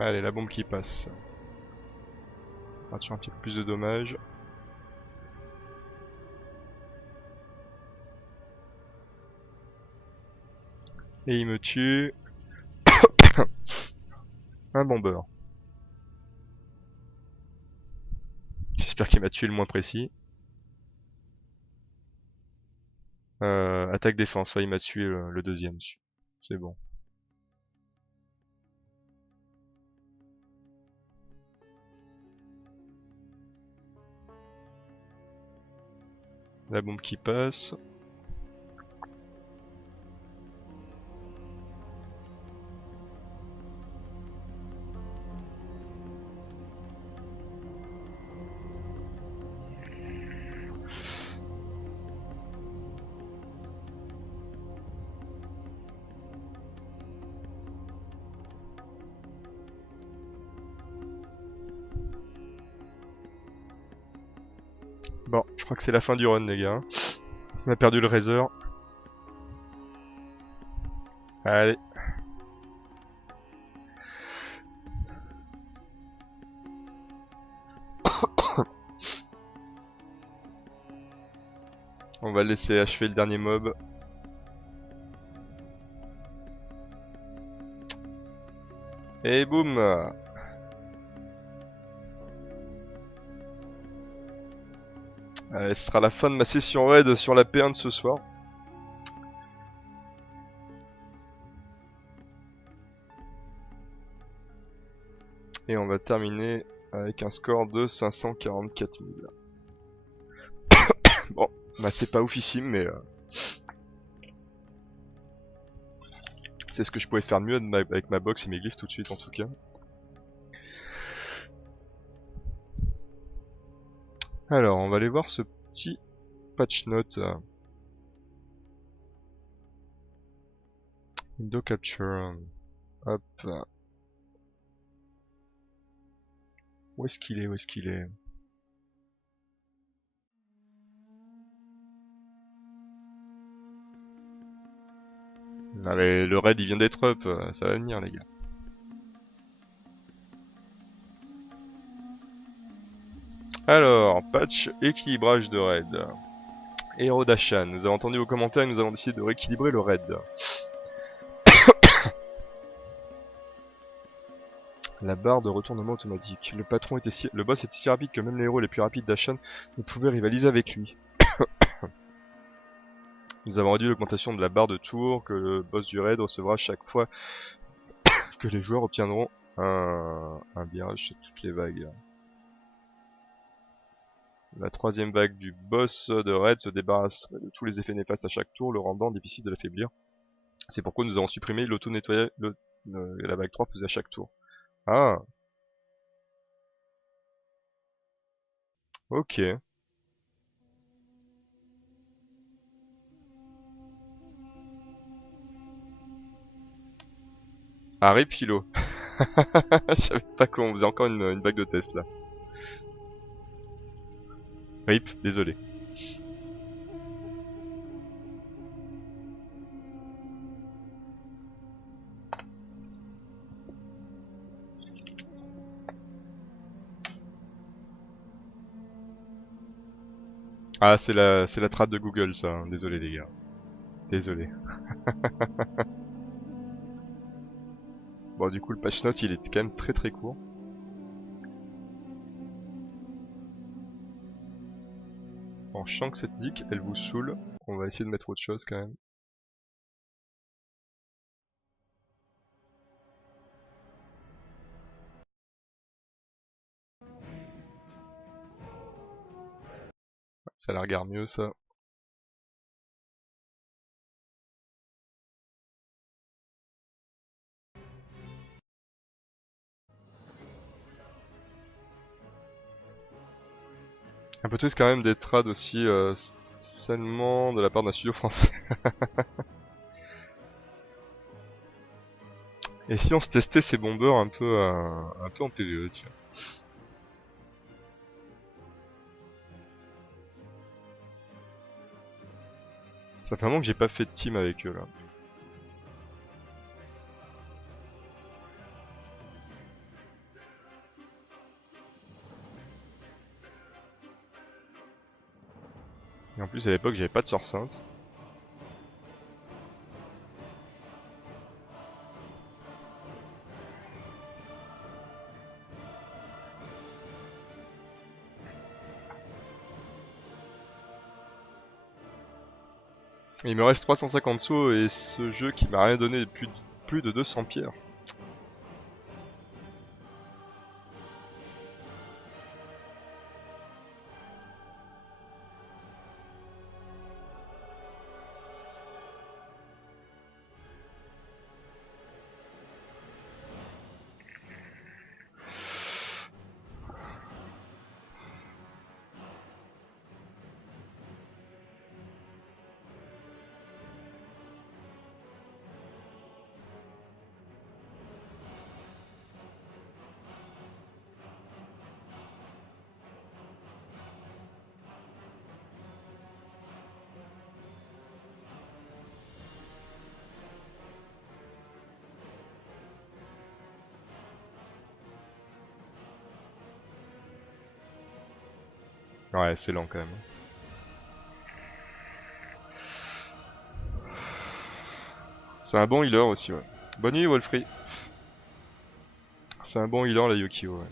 Allez, la bombe qui passe. On va tuer un petit peu plus de dommages. Et il me tue. Un bomber. J'espère qu'il m'a tué le moins précis. Attaque défense, ouais, il m'a tué le deuxième. C'est bon. La bombe qui passe. Bon, je crois que c'est la fin du run, les gars. On a perdu le Razor. Allez. On va laisser achever le dernier mob. Et boum. Allez, ce sera la fin de ma session raid sur la P1 de ce soir. Et on va terminer avec un score de 544 000. Bon, bah c'est pas oufissime, mais c'est ce que je pouvais faire mieux avec ma box et mes glyphes tout de suite en tout cas. Alors, on va aller voir ce petit patch note. Window capture. Hop. Où est-ce qu'il est? Où est-ce qu'il est? Allez, le raid il vient d'être up, ça va venir les gars. Alors, patch équilibrage de raid. Héros d'Ashan, nous avons entendu vos commentaires et nous avons décidé de rééquilibrer le raid. La barre de retournement automatique. Le boss était si rapide que même les héros les plus rapides d'Ashan ne pouvaient rivaliser avec lui. Nous avons réduit l'augmentation de la barre de tour que le boss du raid recevra chaque fois que les joueurs obtiendront un virage sur toutes les vagues. La troisième vague du boss de raid se débarrasse de tous les effets néfastes à chaque tour, le rendant difficile de l'affaiblir. C'est pourquoi nous avons supprimé l'auto-nettoyage. La vague 3 faisait à chaque tour. Ah, ok. Ah, rip Philo. Je savais pas qu'on faisait encore une vague de test là. Rip, désolé. Ah, c'est la trappe de Google ça. Hein. Désolé les gars. Désolé. Bon, du coup, le patch note il est quand même très très court. Bon, je sens que cette zik elle vous saoule. On va essayer de mettre autre chose quand même. Ça la regarde mieux ça. Un peu triste quand même d'être rad aussi seulement de la part d'un studio français. Et si on se testait ces bombers un peu en PvE, tu vois. Ça fait un moment que j'ai pas fait de team avec eux là. Et en plus à l'époque j'avais pas de sort sainte. Il me reste 350 sauts et ce jeu qui m'a rien donné plus de 200 pierres. Ouais, c'est lent quand même. C'est un bon healer aussi, ouais. Bonne nuit, Wolfrey. C'est un bon healer, la Yukio, ouais.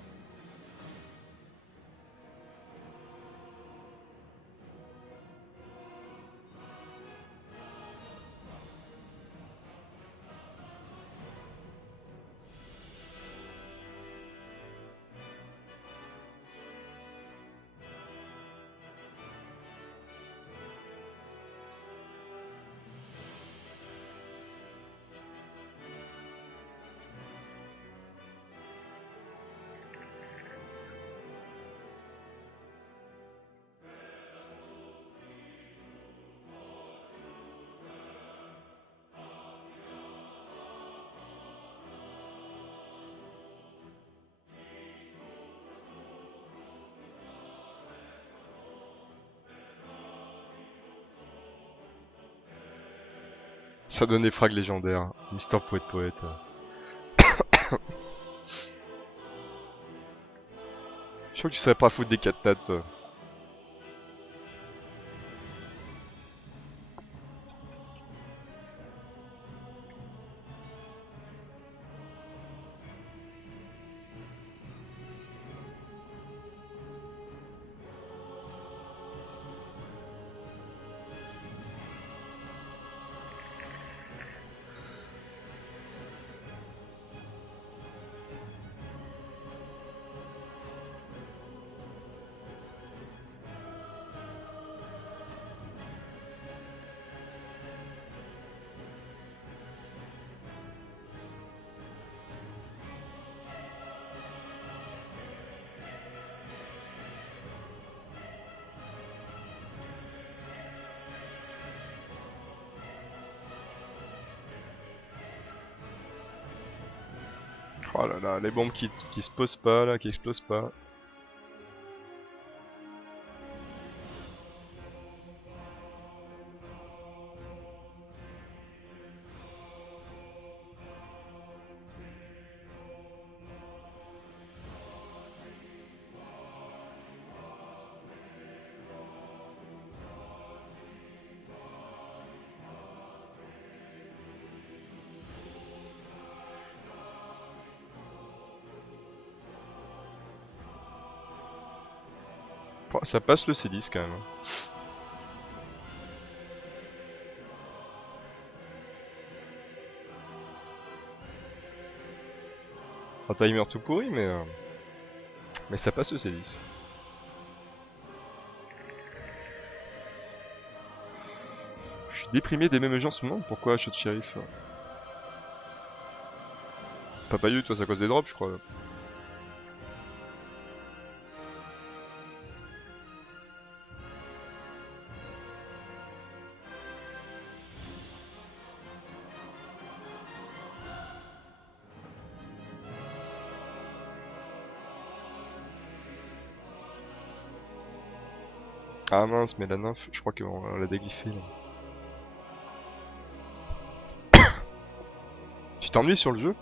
Ça donne des frags légendaires. Mister Poète Poète. Je crois que tu savais pas foutre des 4 nattes, toi. Oh là là, les bombes qui se posent pas là, qui explosent pas. Ça passe le C10 quand même. Un timer tout pourri, mais ça passe le C10. Je suis déprimé des mêmes gens en ce moment. Pourquoi Shot Sheriff? Papayou, toi, c'est à cause des drops, je crois. Ah mince, mais la nymphe, je crois qu'on l'a déglyphée là. Tu t'ennuies sur le jeu?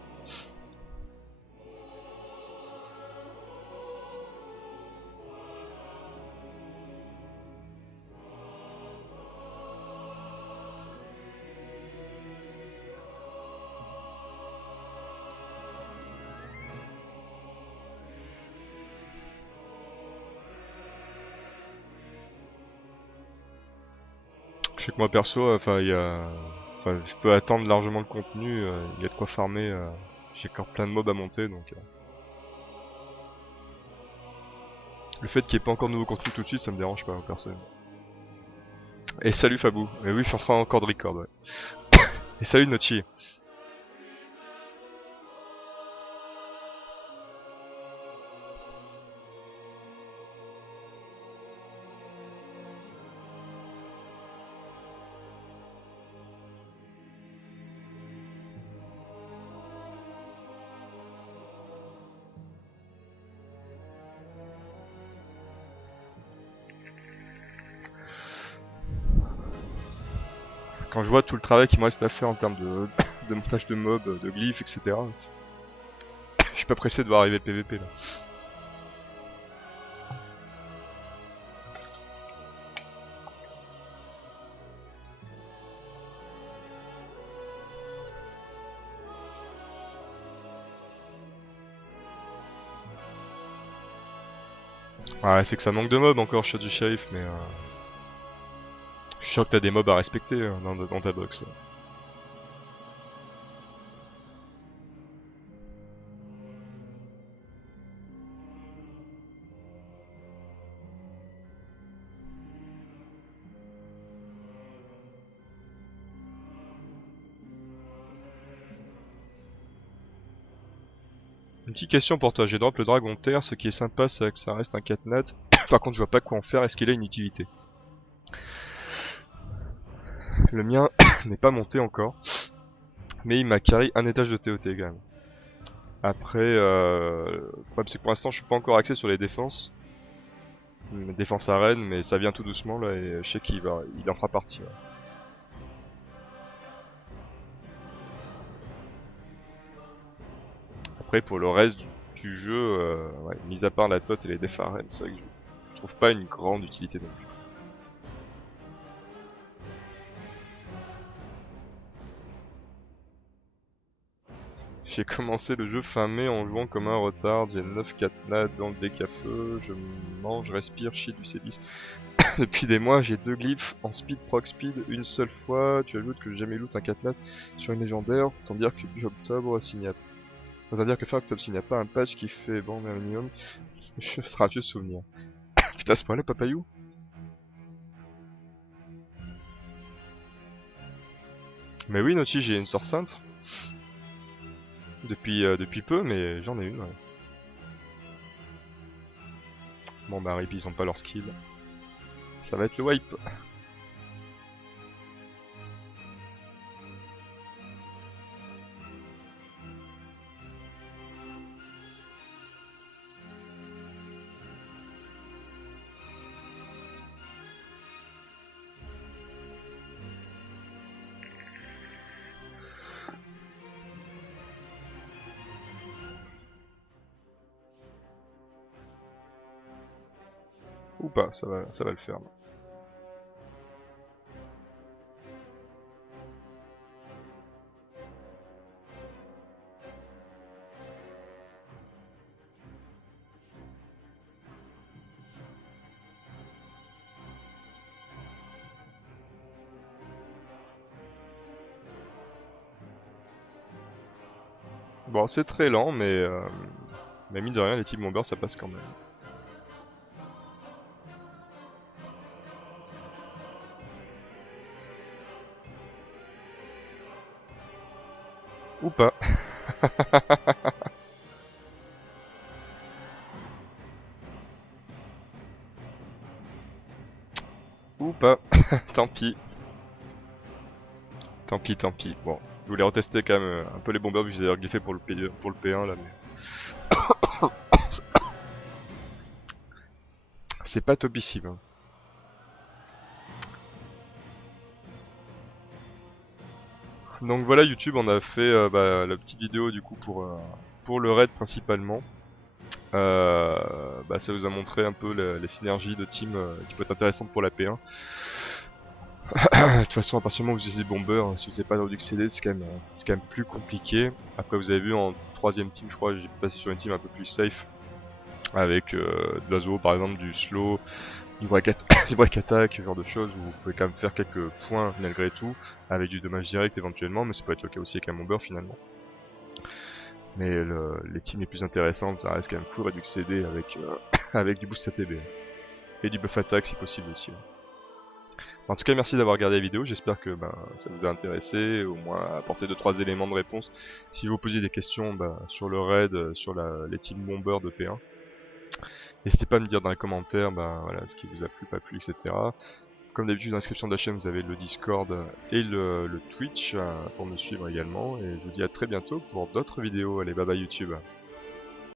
sais que moi perso, enfin je peux attendre largement le contenu, il y a de quoi farmer, j'ai encore plein de mobs à monter donc le fait qu'il n'y ait pas encore de nouveau contenu tout de suite ça me dérange pas personnellement. Et salut Fabou, et oui je suis en train encore de record ouais. Et salut Notchi. Quand je vois tout le travail qu'il me reste à faire en termes de montage de mobs, de glyphes, etc. Je suis pas pressé de voir arriver le PVP là. Ouais, c'est que ça manque de mobs encore, chat du shérif, mais je suis sûr que t'as des mobs à respecter dans ta box là. Une petite question pour toi, j'ai drop le dragon de terre, ce qui est sympa c'est que ça reste un catnat. Par contre je vois pas quoi en faire, est-ce qu'il a une utilité? Le mien n'est pas monté encore, mais il m'a carry un étage de TOT quand même. Après, le problème c'est que pour l'instant je suis pas encore axé sur les défenses. Défense arène, mais ça vient tout doucement là et je sais il en fera partie. Ouais. Après pour le reste du jeu, ouais, mis à part la tot et les défs arène, c'est vrai que je trouve pas une grande utilité non plus. J'ai commencé le jeu fin mai en jouant comme un retard, j'ai 9 catnats dans le deck à feu, je mange, respire, chie du C10. Depuis des mois, j'ai 2 glyphes en speed proc speed une seule fois, tu ajoutes que j'ai jamais loot un catnat sur une légendaire, autant dire que fin octobre s'il n'y a pas un patch qui fait bon un minimum, ce sera un vieux souvenir. Putain c'est pas là papayou. Mais oui Notchi, j'ai une sœur sainte. Depuis peu, mais j'en ai une. Ouais. Bon bah rip, ils ont pas leur skill. Ça va être le wipe. Ou pas, ça va le faire. Bon, c'est très lent, mais mine de rien, les types bombers ça passe quand même. Ou pas. Ou pas. Tant pis. Tant pis, tant pis. Bon, je voulais retester quand même un peu les bombers vu que j'ai griffé pour le P1 là, mais c'est pas topissime. Hein. Donc voilà YouTube, on a fait la petite vidéo du coup pour le raid principalement. Ça vous a montré un peu les synergies de team qui peuvent être intéressantes pour la P1. De toute façon, à partir du moment où vous utilisez Bomber, si vous n'avez pas d'ordre CD, c'est quand même plus compliqué. Après, vous avez vu en troisième team, je crois, j'ai passé sur une team un peu plus safe avec de l'oiseau par exemple, du slow, du break, du break attack, ce genre de choses, où vous pouvez quand même faire quelques points malgré tout, avec du dommage direct éventuellement, mais ça peut être le cas aussi avec un bomber finalement. Mais les teams les plus intéressantes, ça reste quand même full Redux CD avec, avec du boost ATB. Et du buff attack si possible aussi. Ouais. En tout cas, merci d'avoir regardé la vidéo, j'espère que ça vous a intéressé, au moins apporté 2-3 éléments de réponse. Si vous posez des questions sur le raid, sur les teams bombers de P1, n'hésitez pas à me dire dans les commentaires voilà, ce qui vous a plu, pas plu, etc. Comme d'habitude, dans la description de la chaîne, vous avez le Discord et le Twitch pour me suivre également. Et je vous dis à très bientôt pour d'autres vidéos. Allez, bye bye YouTube.